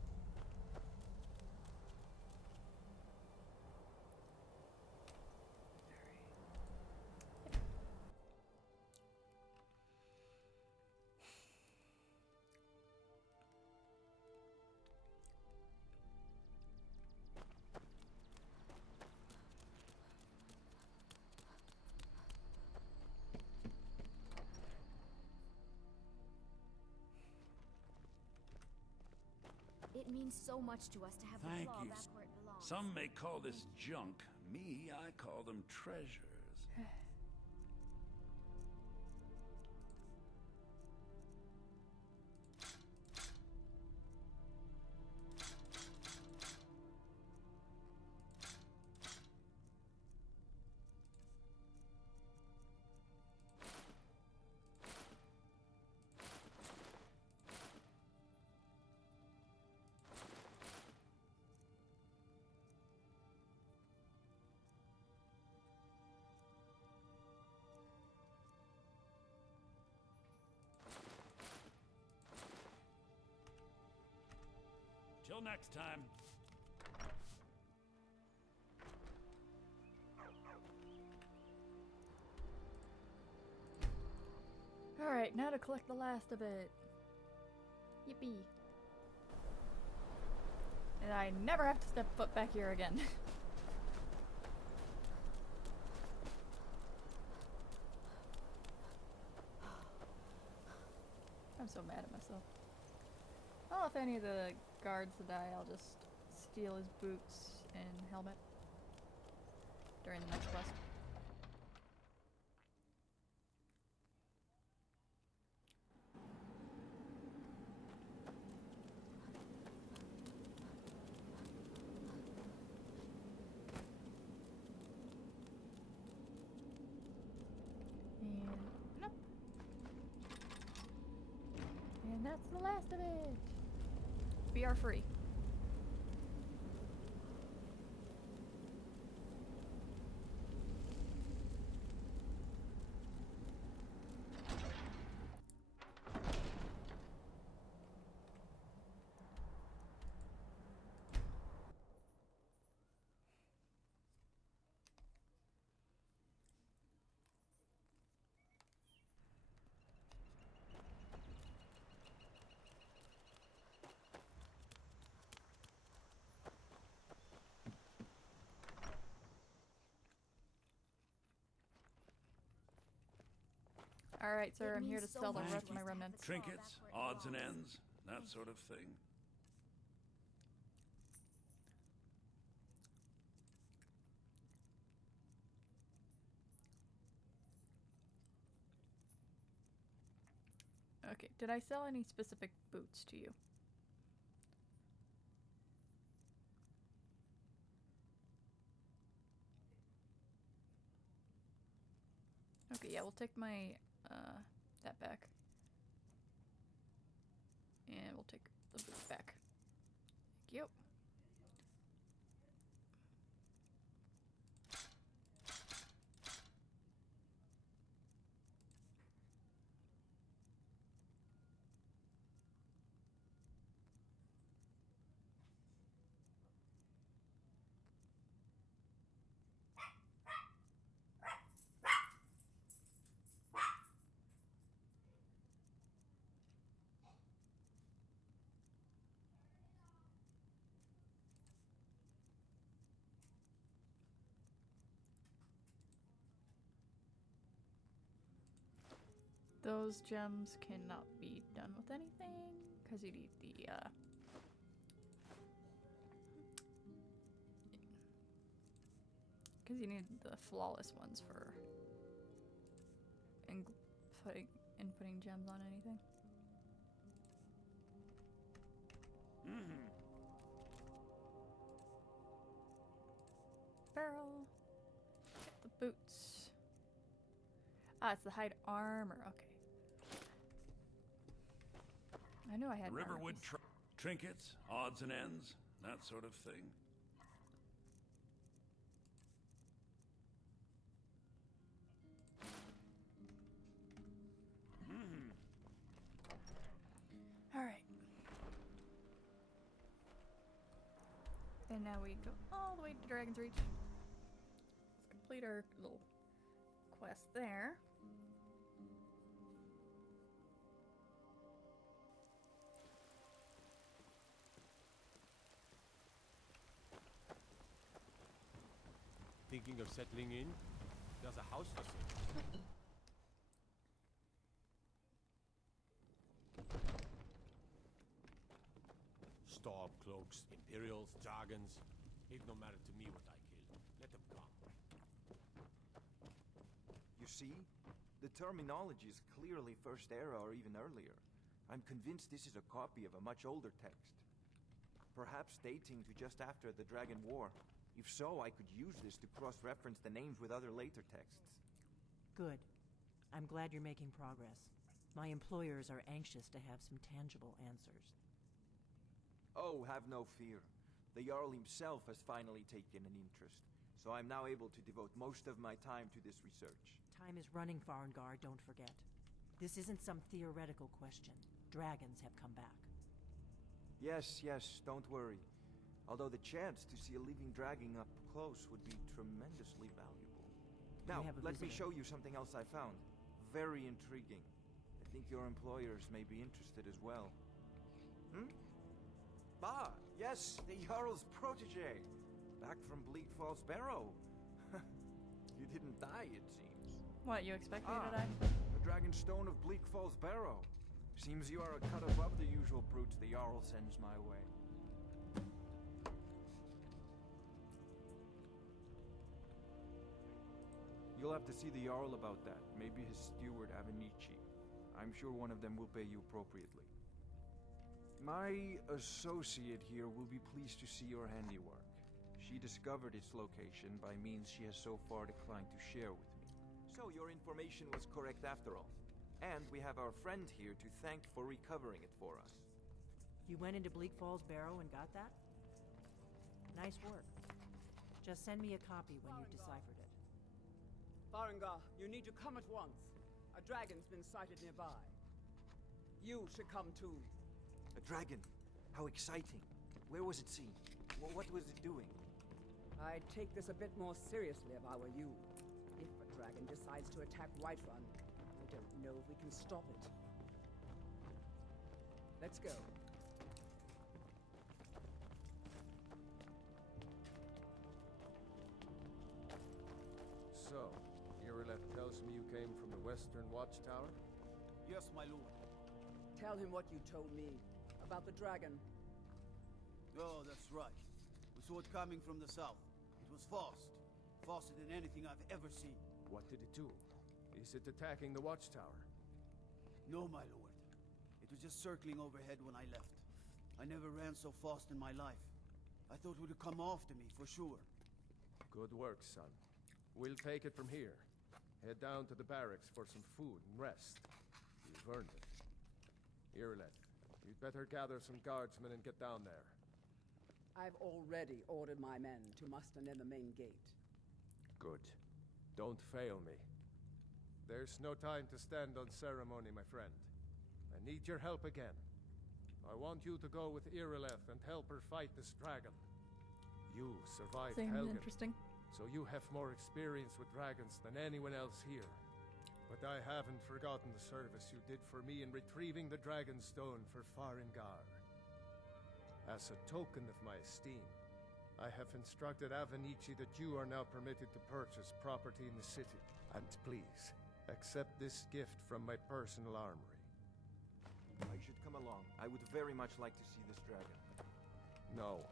It means so much to us to have the Thank claw you. back where it belongs. Some may call this junk. Me, I call them treasures. Till next time. Alright, now to collect the last of it. Yippee. And I never have to step foot back here again. I'm so mad at myself. Well, if any of the guards die, I'll just steal his boots and helmet during the next quest. And nope. And that's the last of it. We are free. Alright, sir, I'm here to sell the rest of my remnants. Trinkets, odds and ends, that sort of thing. Okay, did I sell any specific boots to you? Okay, yeah, we'll take my, that back. And we'll take the boots back. Thank you. Those gems cannot be done with anything, because you need the, because you need the flawless ones for inputting gems on anything. Barrel. Get the boots. Ah, it's the hide armor. Okay. I knew I had Riverwood trinkets, odds and ends, that sort of thing. Alright. And now we go all the way to Dragon's Reach. Let's complete our little quest there. Thinking of settling in? There's a house for sale. Storm cloaks, Imperials, Dragons. It no matter to me what I kill. Let them come. You see? The terminology is clearly First Era or even earlier. I'm convinced this is a copy of a much older text. Perhaps dating to just after the Dragon War. If so, I could use this to cross-reference the names with other later texts. Good. I'm glad you're making progress. My employers are anxious to have some tangible answers. Oh, have no fear. The Jarl himself has finally taken an interest, so I'm now able to devote most of my time to this research. Time is running, Farengar, don't forget. This isn't some theoretical question. Dragons have come back. Yes, don't worry. Although the chance to see a living dragon up close would be tremendously valuable. Now, let me show you something else I found. Very intriguing. I think your employers may be interested as well. Yes, the Jarl's protege. Back from Bleak Falls Barrow. You didn't die, it seems. What, you expect me to die? The Dragon Stone of Bleak Falls Barrow. Seems you are a cut above the usual brutes the Jarl sends my way. You'll have to see the Jarl about that. Maybe his steward, Avenici. I'm sure one of them will pay you appropriately. My associate here will be pleased to see your handiwork. She discovered its location by means she has so far declined to share with me. So your information was correct after all. And we have our friend here to thank for recovering it for us. You went into Bleak Falls Barrow and got that? Nice work. Just send me a copy when you've deciphered it. Farengar, you need to come at once. A dragon's been sighted nearby. You should come too. A dragon? How exciting. Where was it seen? What was it doing? I'd take this a bit more seriously if I were you. If a dragon decides to attack Whiterun, I don't know if we can stop it. Let's go. So, Irileth tells me you came from the Western Watchtower? Yes, my lord. Tell him what you told me about the dragon. Oh, that's right. We saw it coming from the south. It was fast. Faster than anything I've ever seen. What did it do? Is it attacking the Watchtower? No, my lord. It was just circling overhead when I left. I never ran so fast in my life. I thought it would come after me, for sure. Good work, son. We'll take it from here. Head down to the barracks for some food and rest. You've earned it. Irileth, you'd better gather some guardsmen and get down there. I've already ordered my men to muster near the main gate. Good. Don't fail me. There's no time to stand on ceremony, my friend. I need your help again. I want you to go with Irileth and help her fight this dragon. You survived Seems Helgen, interesting. so you have more experience with dragons than anyone else here. But I haven't forgotten the service you did for me in retrieving the Dragon Stone for Farengar. As a token of my esteem, I have instructed Avenici that you are now permitted to purchase property in the city. And please, accept this gift from my personal armory. I should come along. I would very much like to see this dragon. No,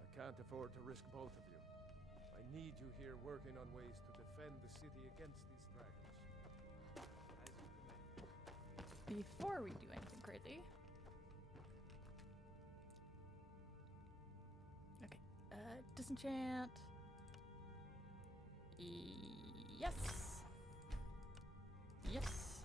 I can't afford to risk both of you. I need you here working on ways to defend the city against these dragons. As you command. Before we do anything crazy. Okay. Disenchant. Yes. Yes.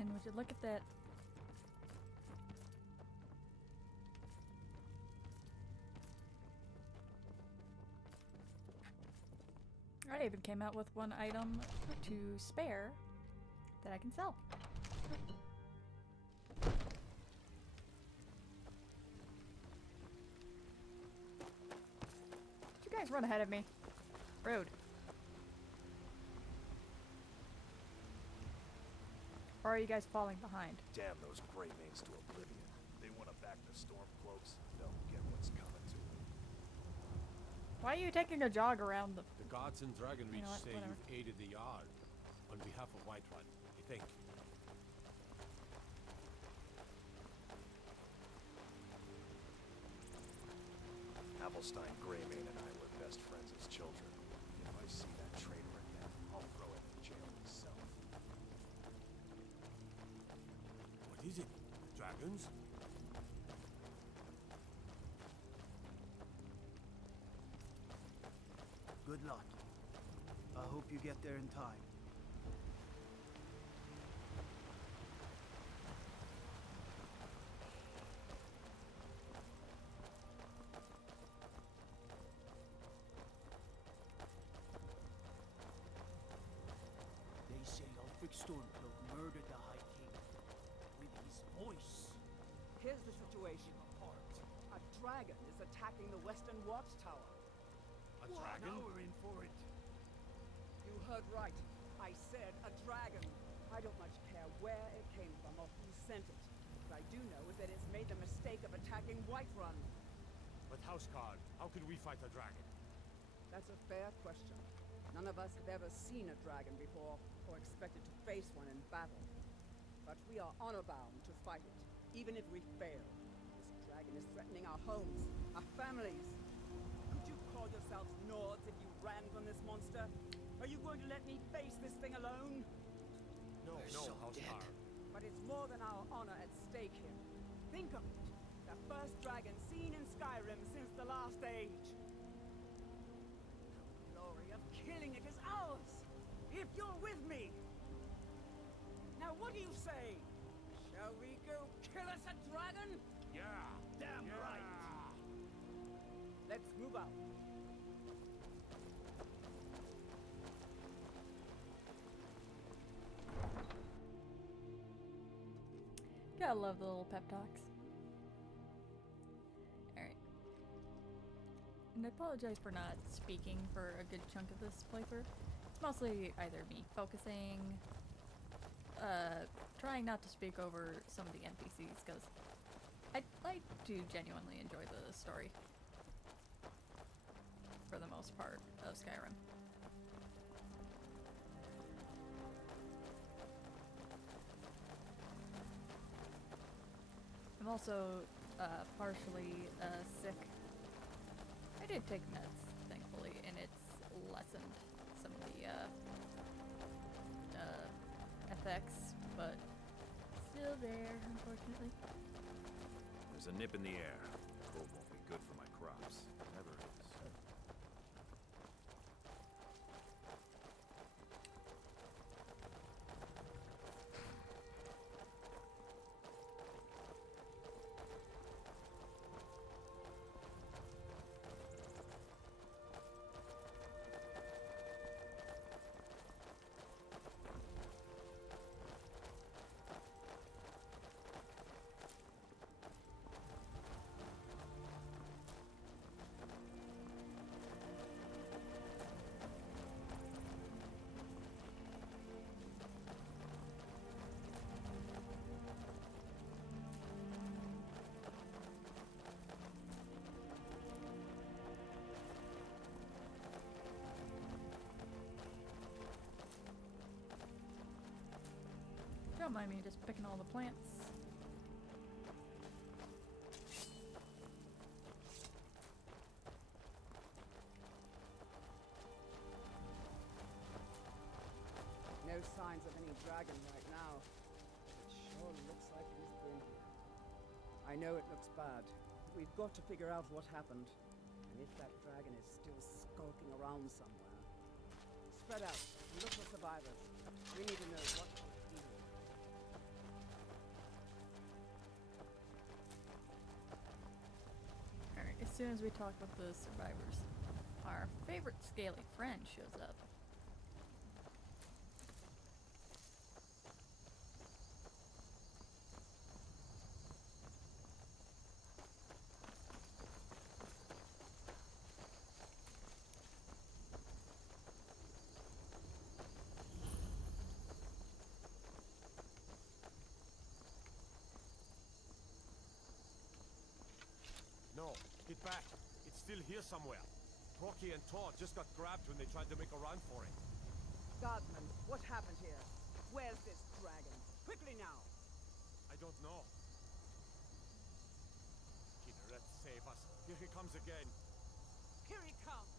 And would you look at that? I even came out with one item to spare that I can sell. You guys run ahead of me. Rude. Or are you guys falling behind? Damn those gray mains to oblivion. They want to back the Stormcloaks, they'll get what's coming to them. Why are you taking a jog around the... The gods in Dragonreach know what, say whatever. you've aided the Jarl. On behalf of Whiterun, we thank you. Avelstein, Greymane, and I were best friends as children. If I see that traitor again, I'll throw him in jail myself. What is it? Dragons? Good luck. I hope you get there in time. They say Ulfric Stormcloak murdered the High King with his voice. Here's the situation. A dragon is attacking the Western Watchtower. A dragon? Now we're in for it. You heard right. I said a dragon. I don't much care where it came from or who sent it. What I do know is that it's made the mistake of attacking Whiterun. But Houseguard, how can we fight a dragon? That's a fair question. None of us have ever seen a dragon before, or expected to face one in battle. But we are honor-bound to fight it, even if we fail. This dragon is threatening our homes, our families. Could you call yourselves Nords if you ran from this monster? Are you going to let me face this thing alone? No, Houseguard. But it's more than our honor at stake here. Think of it. The first dragon seen in Skyrim since the last age. The glory of killing it is ours, if you're with me. Now what do you say? Shall we go kill us a dragon? Yeah! Damn right. Let's move out. Gotta love the little pep talks. Alright. And I apologize for not speaking for a good chunk of this playthrough. It's mostly either me focusing, trying not to speak over some of the NPCs, because I do genuinely enjoy the story. For the most part of Skyrim. I'm also partially sick. I did take meds, thankfully, and it's lessened some of the effects, but still there, unfortunately. There's a nip in the air. Cold won't be good for my crops. Never is. Don't mind me just picking all the plants. No signs of any dragon right now. It sure looks like he's been here. I know it looks bad. We've got to figure out what happened. And if that dragon is still skulking around somewhere. Spread out and look for survivors. We need to know what we're doing. Alright, as soon as we talk with the survivors, our favorite scaly friend shows up. Get back. It's still here somewhere. Procky and Todd just got grabbed when they tried to make a run for it. Guardsman, what happened here? Where's this dragon? Quickly now! I don't know. Kinneret, save us. Here he comes again. Here he comes!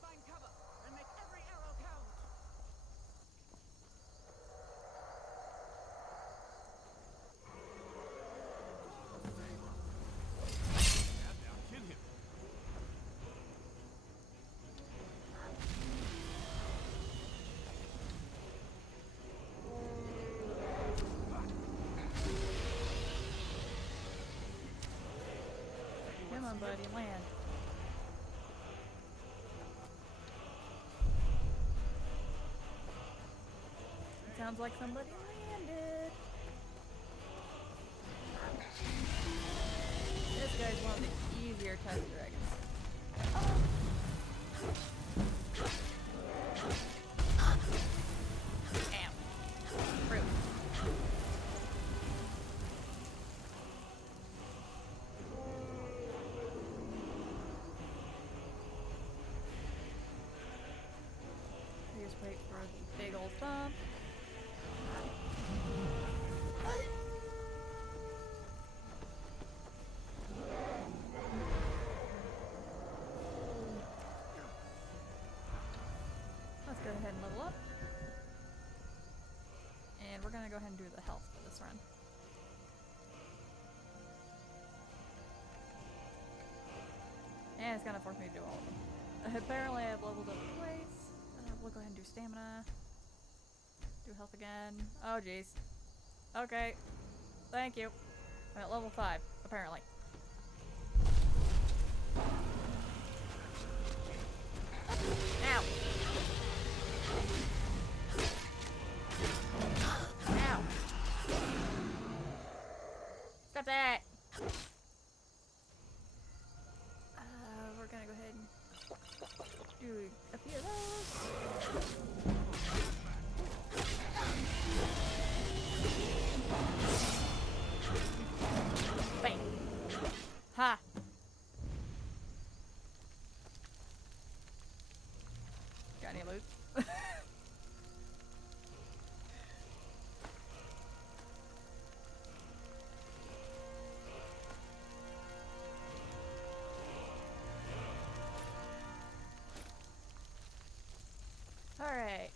Find cover and make every arrow count! Stand there, kill him. Come on, buddy, land. It sounds like somebody landed. This guy's one of the easier type of dragons. Ow. Fruit. Here's wait for the big old thump. Let's go ahead and level up. And we're gonna go ahead and do the health for this run. And it's gonna force me to do all of them. Apparently I've leveled up twice. We'll go ahead and do stamina. Do health again. Oh jeez. Okay. Thank you. I'm at level 5, apparently. Ow. Ow. Stop that. We're gonna go ahead and do a few of those. Bang. Ha. Got any loot? All right.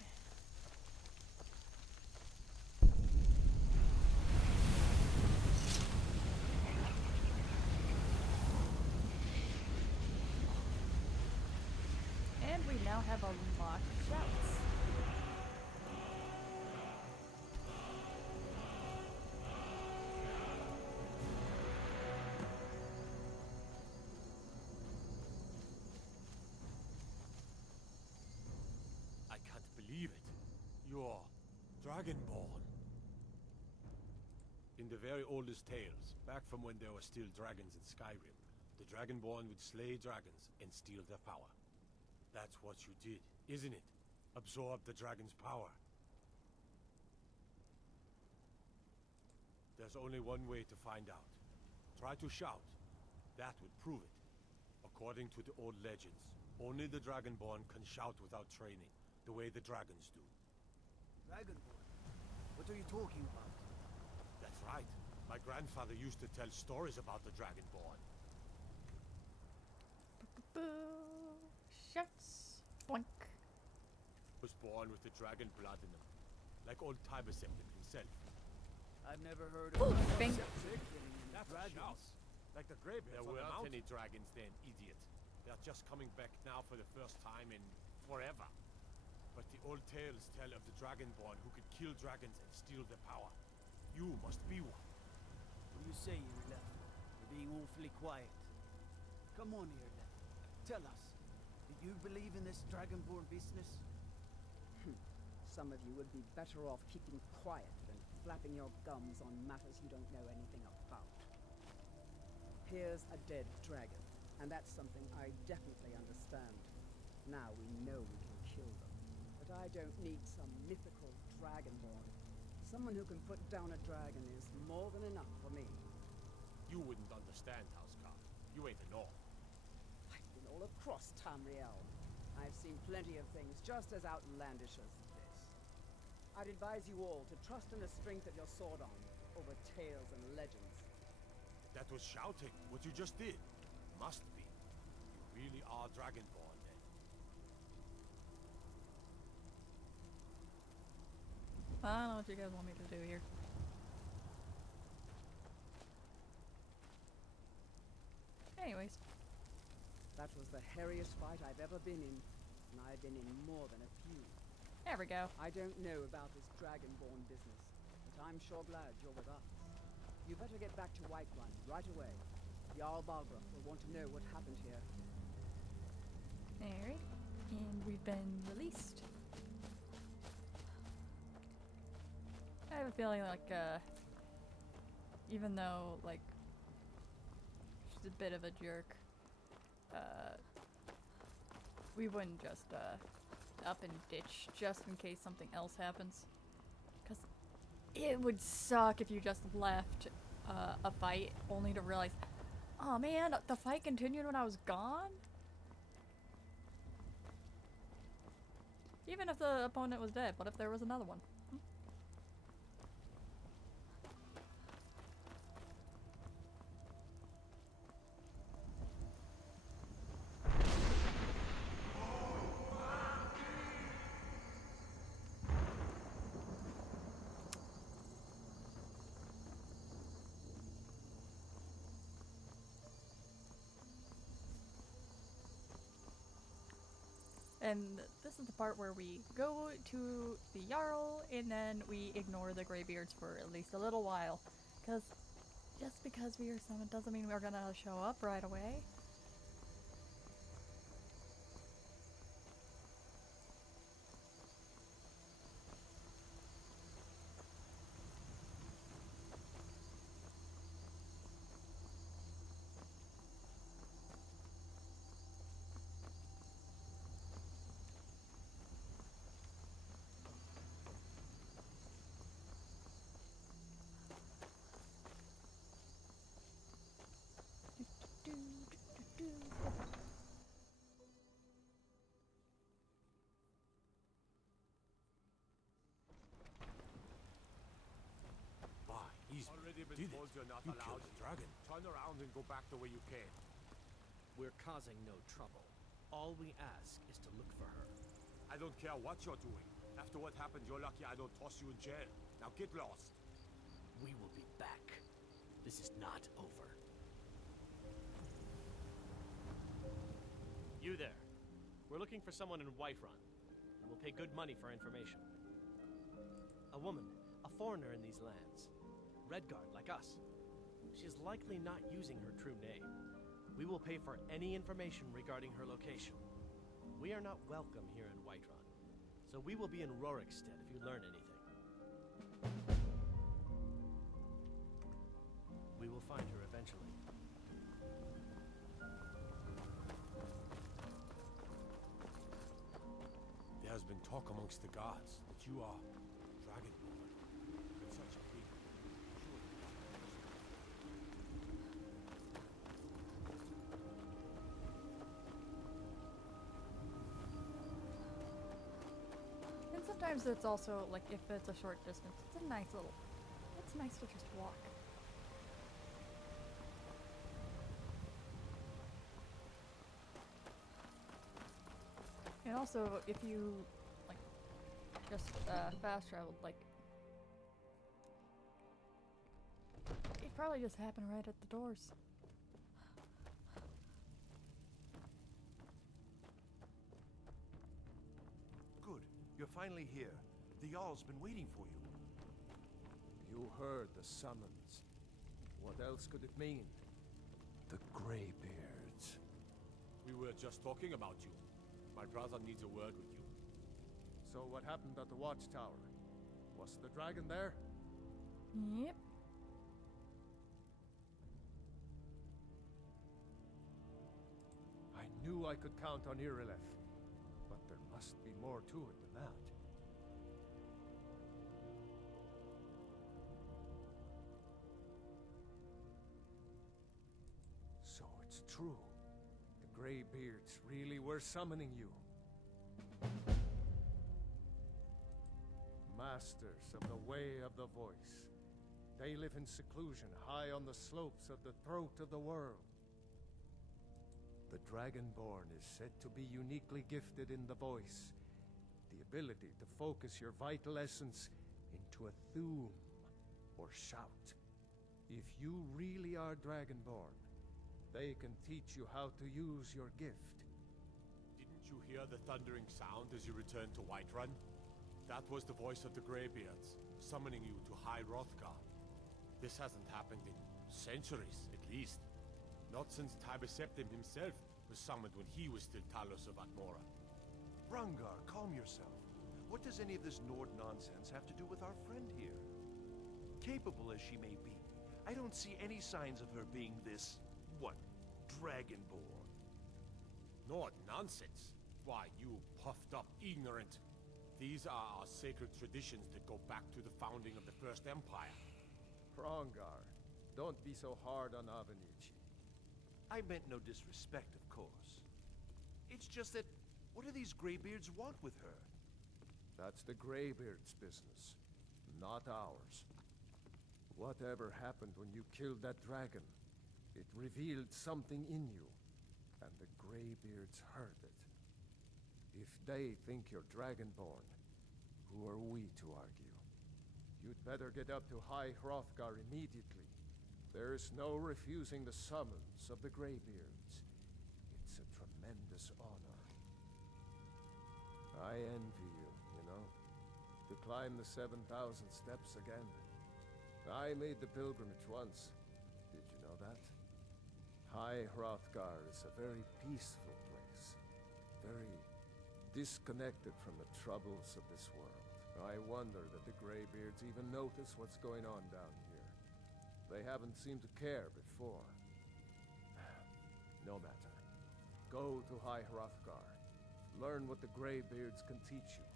And we now have unlocked shouts. I can't believe it. You're Dragonborn. In the very oldest tales, back from when there were still dragons in Skyrim, the Dragonborn would slay dragons and steal their power. That's what you did, isn't it? Absorb the dragon's power. There's only one way to find out. Try to shout. That would prove it. According to the old legends, only the Dragonborn can shout without training, the way the dragons do. Dragonborn? What are you talking about? That's right. My grandfather used to tell stories about the Dragonborn. Shouts. Boink. Was born with the dragon blood in them, like old Tibeseptic himself. I've never heard Ooh, of bang. That's dragons. a shout. Like the greybeards. There on the weren't mountain. any dragons then, idiot. They're just coming back now for the first time in forever. But the old tales tell of the Dragonborn who could kill dragons and steal their power. You must be one. What do you say, Irlef? You're being awfully quiet. Come on, Irlef. Tell us. Do you believe in this Dragonborn business? Some of you would be better off keeping quiet than flapping your gums on matters you don't know anything about. Here's a dead dragon, and that's something I definitely understand. Now we know we can kill them, but I don't need some mythical dragonborn. Someone who can put down a dragon is more than enough for me. You wouldn't understand, Housecarl. You ain't an orc. all across Tamriel. I've seen plenty of things just as outlandish as this. I'd advise you all to trust in the strength of your sword arm over tales and legends. That was shouting, what you just did. Must be. You really are Dragonborn, then. I don't know what you guys want me to do here. Anyways. That was the hairiest fight I've ever been in, and I've been in more than a few. There we go. I don't know about this Dragonborn business, but I'm sure glad you're with us. You better get back to Whiterun right away. Jarl Balgruuf will want to know what happened here. Alright. And we've been released. I have a feeling like, even though, like, she's a bit of a jerk, we wouldn't just, up and ditch just in case something else happens. Because it would suck if you just left a fight only to realize, oh man, the fight continued when I was gone? Even if the opponent was dead, what if there was another one? And this is the part where we go to the Jarl and then we ignore the Greybeards for at least a little while. Because just because we are summoned doesn't mean we're gonna show up right away. He's already been told you're not allowed. The dragon. Turn around and go back the way you came. We're causing no trouble. All we ask is to look for her. I don't care what you're doing. After what happened, you're lucky I don't toss you in jail. Now get lost. We will be back. This is not over. You there. We're looking for someone in Whiterun, and we'll pay good money for information. A woman, a foreigner in these lands. Redguard, like us. She is likely not using her true name. We will pay for any information regarding her location. We are not welcome here in Whiterun, so we will be in Rorikstead if you learn anything. We will find her eventually. There has been talk amongst the gods that you are Dragonborn. It's such a big... And sometimes it's also, like, if it's a short distance, it's a nice little... It's nice to just walk. And also, if you, like, just fast traveled, like, it probably just happened right at the doors. Good. You're finally here. The Jarl's been waiting for you. You heard the summons. What else could it mean? The Greybeards. We were just talking about you. My brother needs a word with you. So what happened at the watchtower? Was the dragon there? Yep. I knew I could count on Irileth, but there must be more to it than that. So it's true. The Greybeards really were summoning you. Masters of the Way of the Voice. They live in seclusion high on the slopes of the throat of the world. The Dragonborn is said to be uniquely gifted in the voice, the ability to focus your vital essence into a thum, or shout. If you really are Dragonborn, they can teach you how to use your gift. Didn't you hear the thundering sound as you returned to Whiterun? That was the voice of the Greybeards, summoning you to High Hrothgar. This hasn't happened in centuries, at least. Not since Tibeseptim himself was summoned when he was still Talos of Atmora. Rungar, calm yourself. What does any of this Nord nonsense have to do with our friend here? Capable as she may be, I don't see any signs of her being this, what, Dragonborn. Nord nonsense? Why, you puffed up ignorant. These are our sacred traditions that go back to the founding of the First Empire. Hrongar, don't be so hard on Avenici. I meant no disrespect, of course. It's just that, what do these Greybeards want with her? That's the Greybeards' business, not ours. Whatever happened when you killed that dragon, it revealed something in you, and the Greybeards heard it. If they think you're Dragonborn, who are we to argue? You'd better get up to High Hrothgar immediately. There's no refusing the summons of the Greybeards. It's a tremendous honor. I envy you, you know, to climb the 7,000 steps again. I made the pilgrimage once. Did you know that? High Hrothgar is a very peaceful place. Very disconnected from the troubles of this world. I wonder that the Greybeards even notice what's going on down here. They haven't seemed to care before. No matter. Go to High Hrothgar. Learn what the Greybeards can teach you.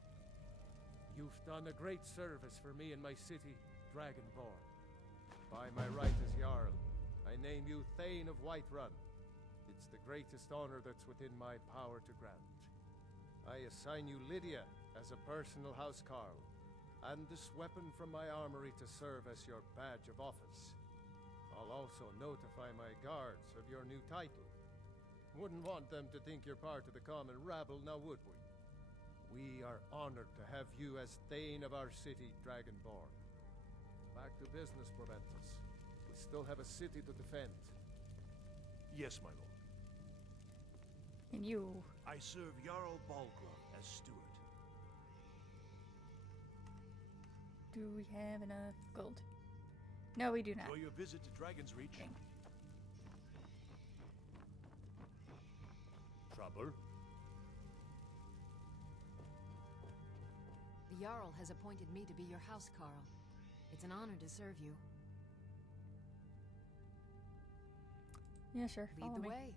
You've done a great service for me and my city, Dragonborn. By my right as Jarl, I name you Thane of Whiterun. It's the greatest honor that's within my power to grant. I assign you Lydia as a personal housecarl, and this weapon from my armory to serve as your badge of office. I'll also notify my guards of your new title. Wouldn't want them to think you're part of the common rabble, now would we? We are honored to have you as Thane of our city, Dragonborn. Back to business, Proventus. We still have a city to defend. Yes, my lord. And you... I serve Jarl Balgruuf as steward. Do we have enough gold? No, we do not. Enjoy your visit to Dragon's Reach. Okay. Trouble? The Jarl has appointed me to be your housecarl. It's an honor to serve you. Yeah, sure. Lead Follow the me. way.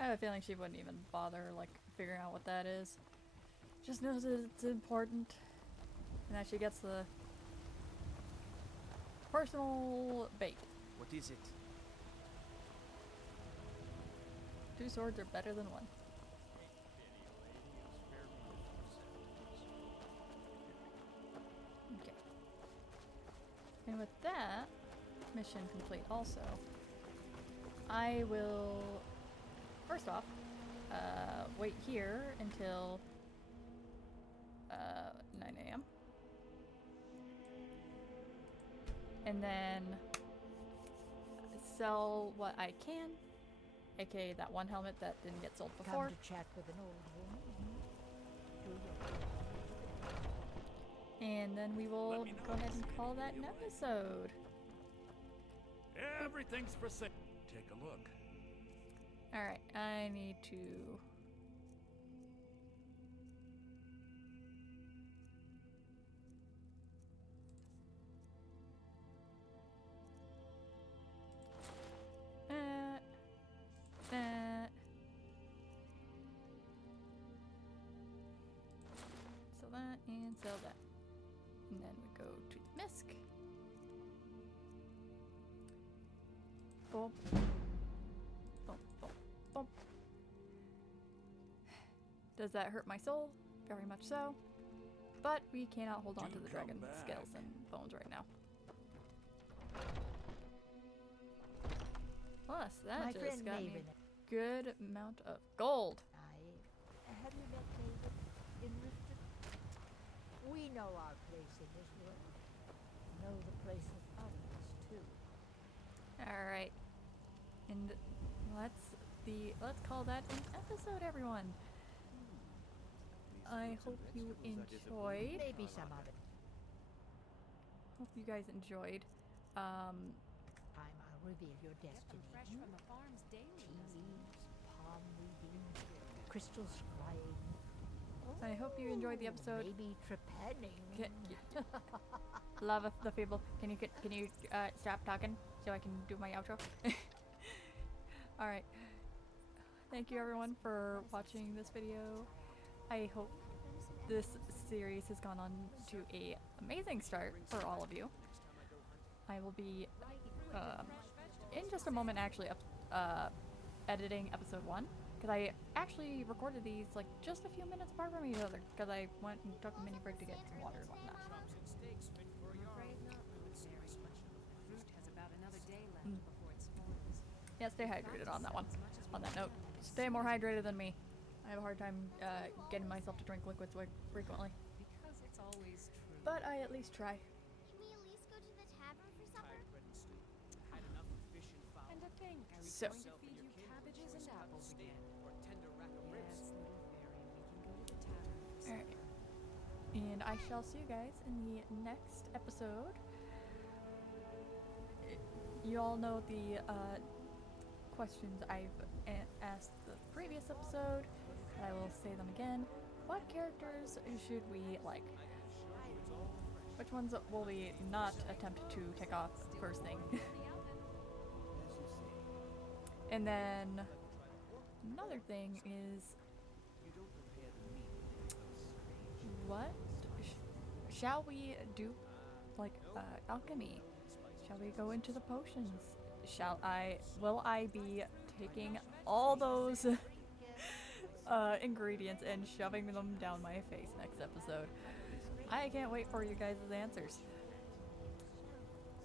I have a feeling she wouldn't even bother, like, figuring out what that is. Just knows that it's important. And that she gets the personal bait. What is it? 2 swords are better than 1. Okay. And with that, mission complete also. I will, first off, wait here until 9 a.m. And then sell what I can, aka that one helmet that didn't get sold before. Come to chat with an old woman. And then we will go ahead and call that an episode. Everything's for sale. Take a look. Alright, I need to... that. Sell that and sell that. And then we go to Misk. Boom. Boom, boom, boom. Does that hurt my soul? Very much so. But we cannot hold on to the dragon scales and bones right now. Plus, that My just friend got me Maven. a good amount of gold. Have you met Maven in Riften? We know our place in this world. Know the place of others, too. Alright. And let's call that an episode, everyone. I hope you enjoyed. Maybe some of it. Hope you guys enjoyed. Time I'll reveal your destiny. Fresh from the farms daily. Leaves, palm weaving, crystal scrying. I hope you enjoyed the episode. Maybe trepanning. Lava the Feeble. Can you stop talking so I can do my outro? Alright. Thank you everyone for watching this video. I hope this series has gone on to a amazing start for all of you. I will be in just a moment actually editing episode 1, because I actually recorded these like just a few minutes apart from each other because I went and took a mini break to get some water and whatnot. I'm afraid not, fruit has about another day left before it spoils. Yeah, stay hydrated on that one. On that note, stay more hydrated than me. I have a hard time getting myself to drink liquids frequently. Because it's always true. But I at least try. Can we at least go to the tavern for supper? And to think, I was So- going to feed you cabbages and apples again. Yes, little fairy, we can go to the tavern for Alright. supper. And I shall see you guys in the next episode. You all know the questions I've asked the previous episode, and I will say them again. What characters should we like? Which ones will we not attempt to take off first thing? And then another thing is, what shall we do? Like alchemy? Shall we go into the potions? Will I be taking all those ingredients and shoving them down my face next episode? I can't wait for you guys' answers.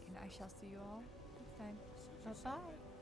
And I shall see you all next time. Bye-bye.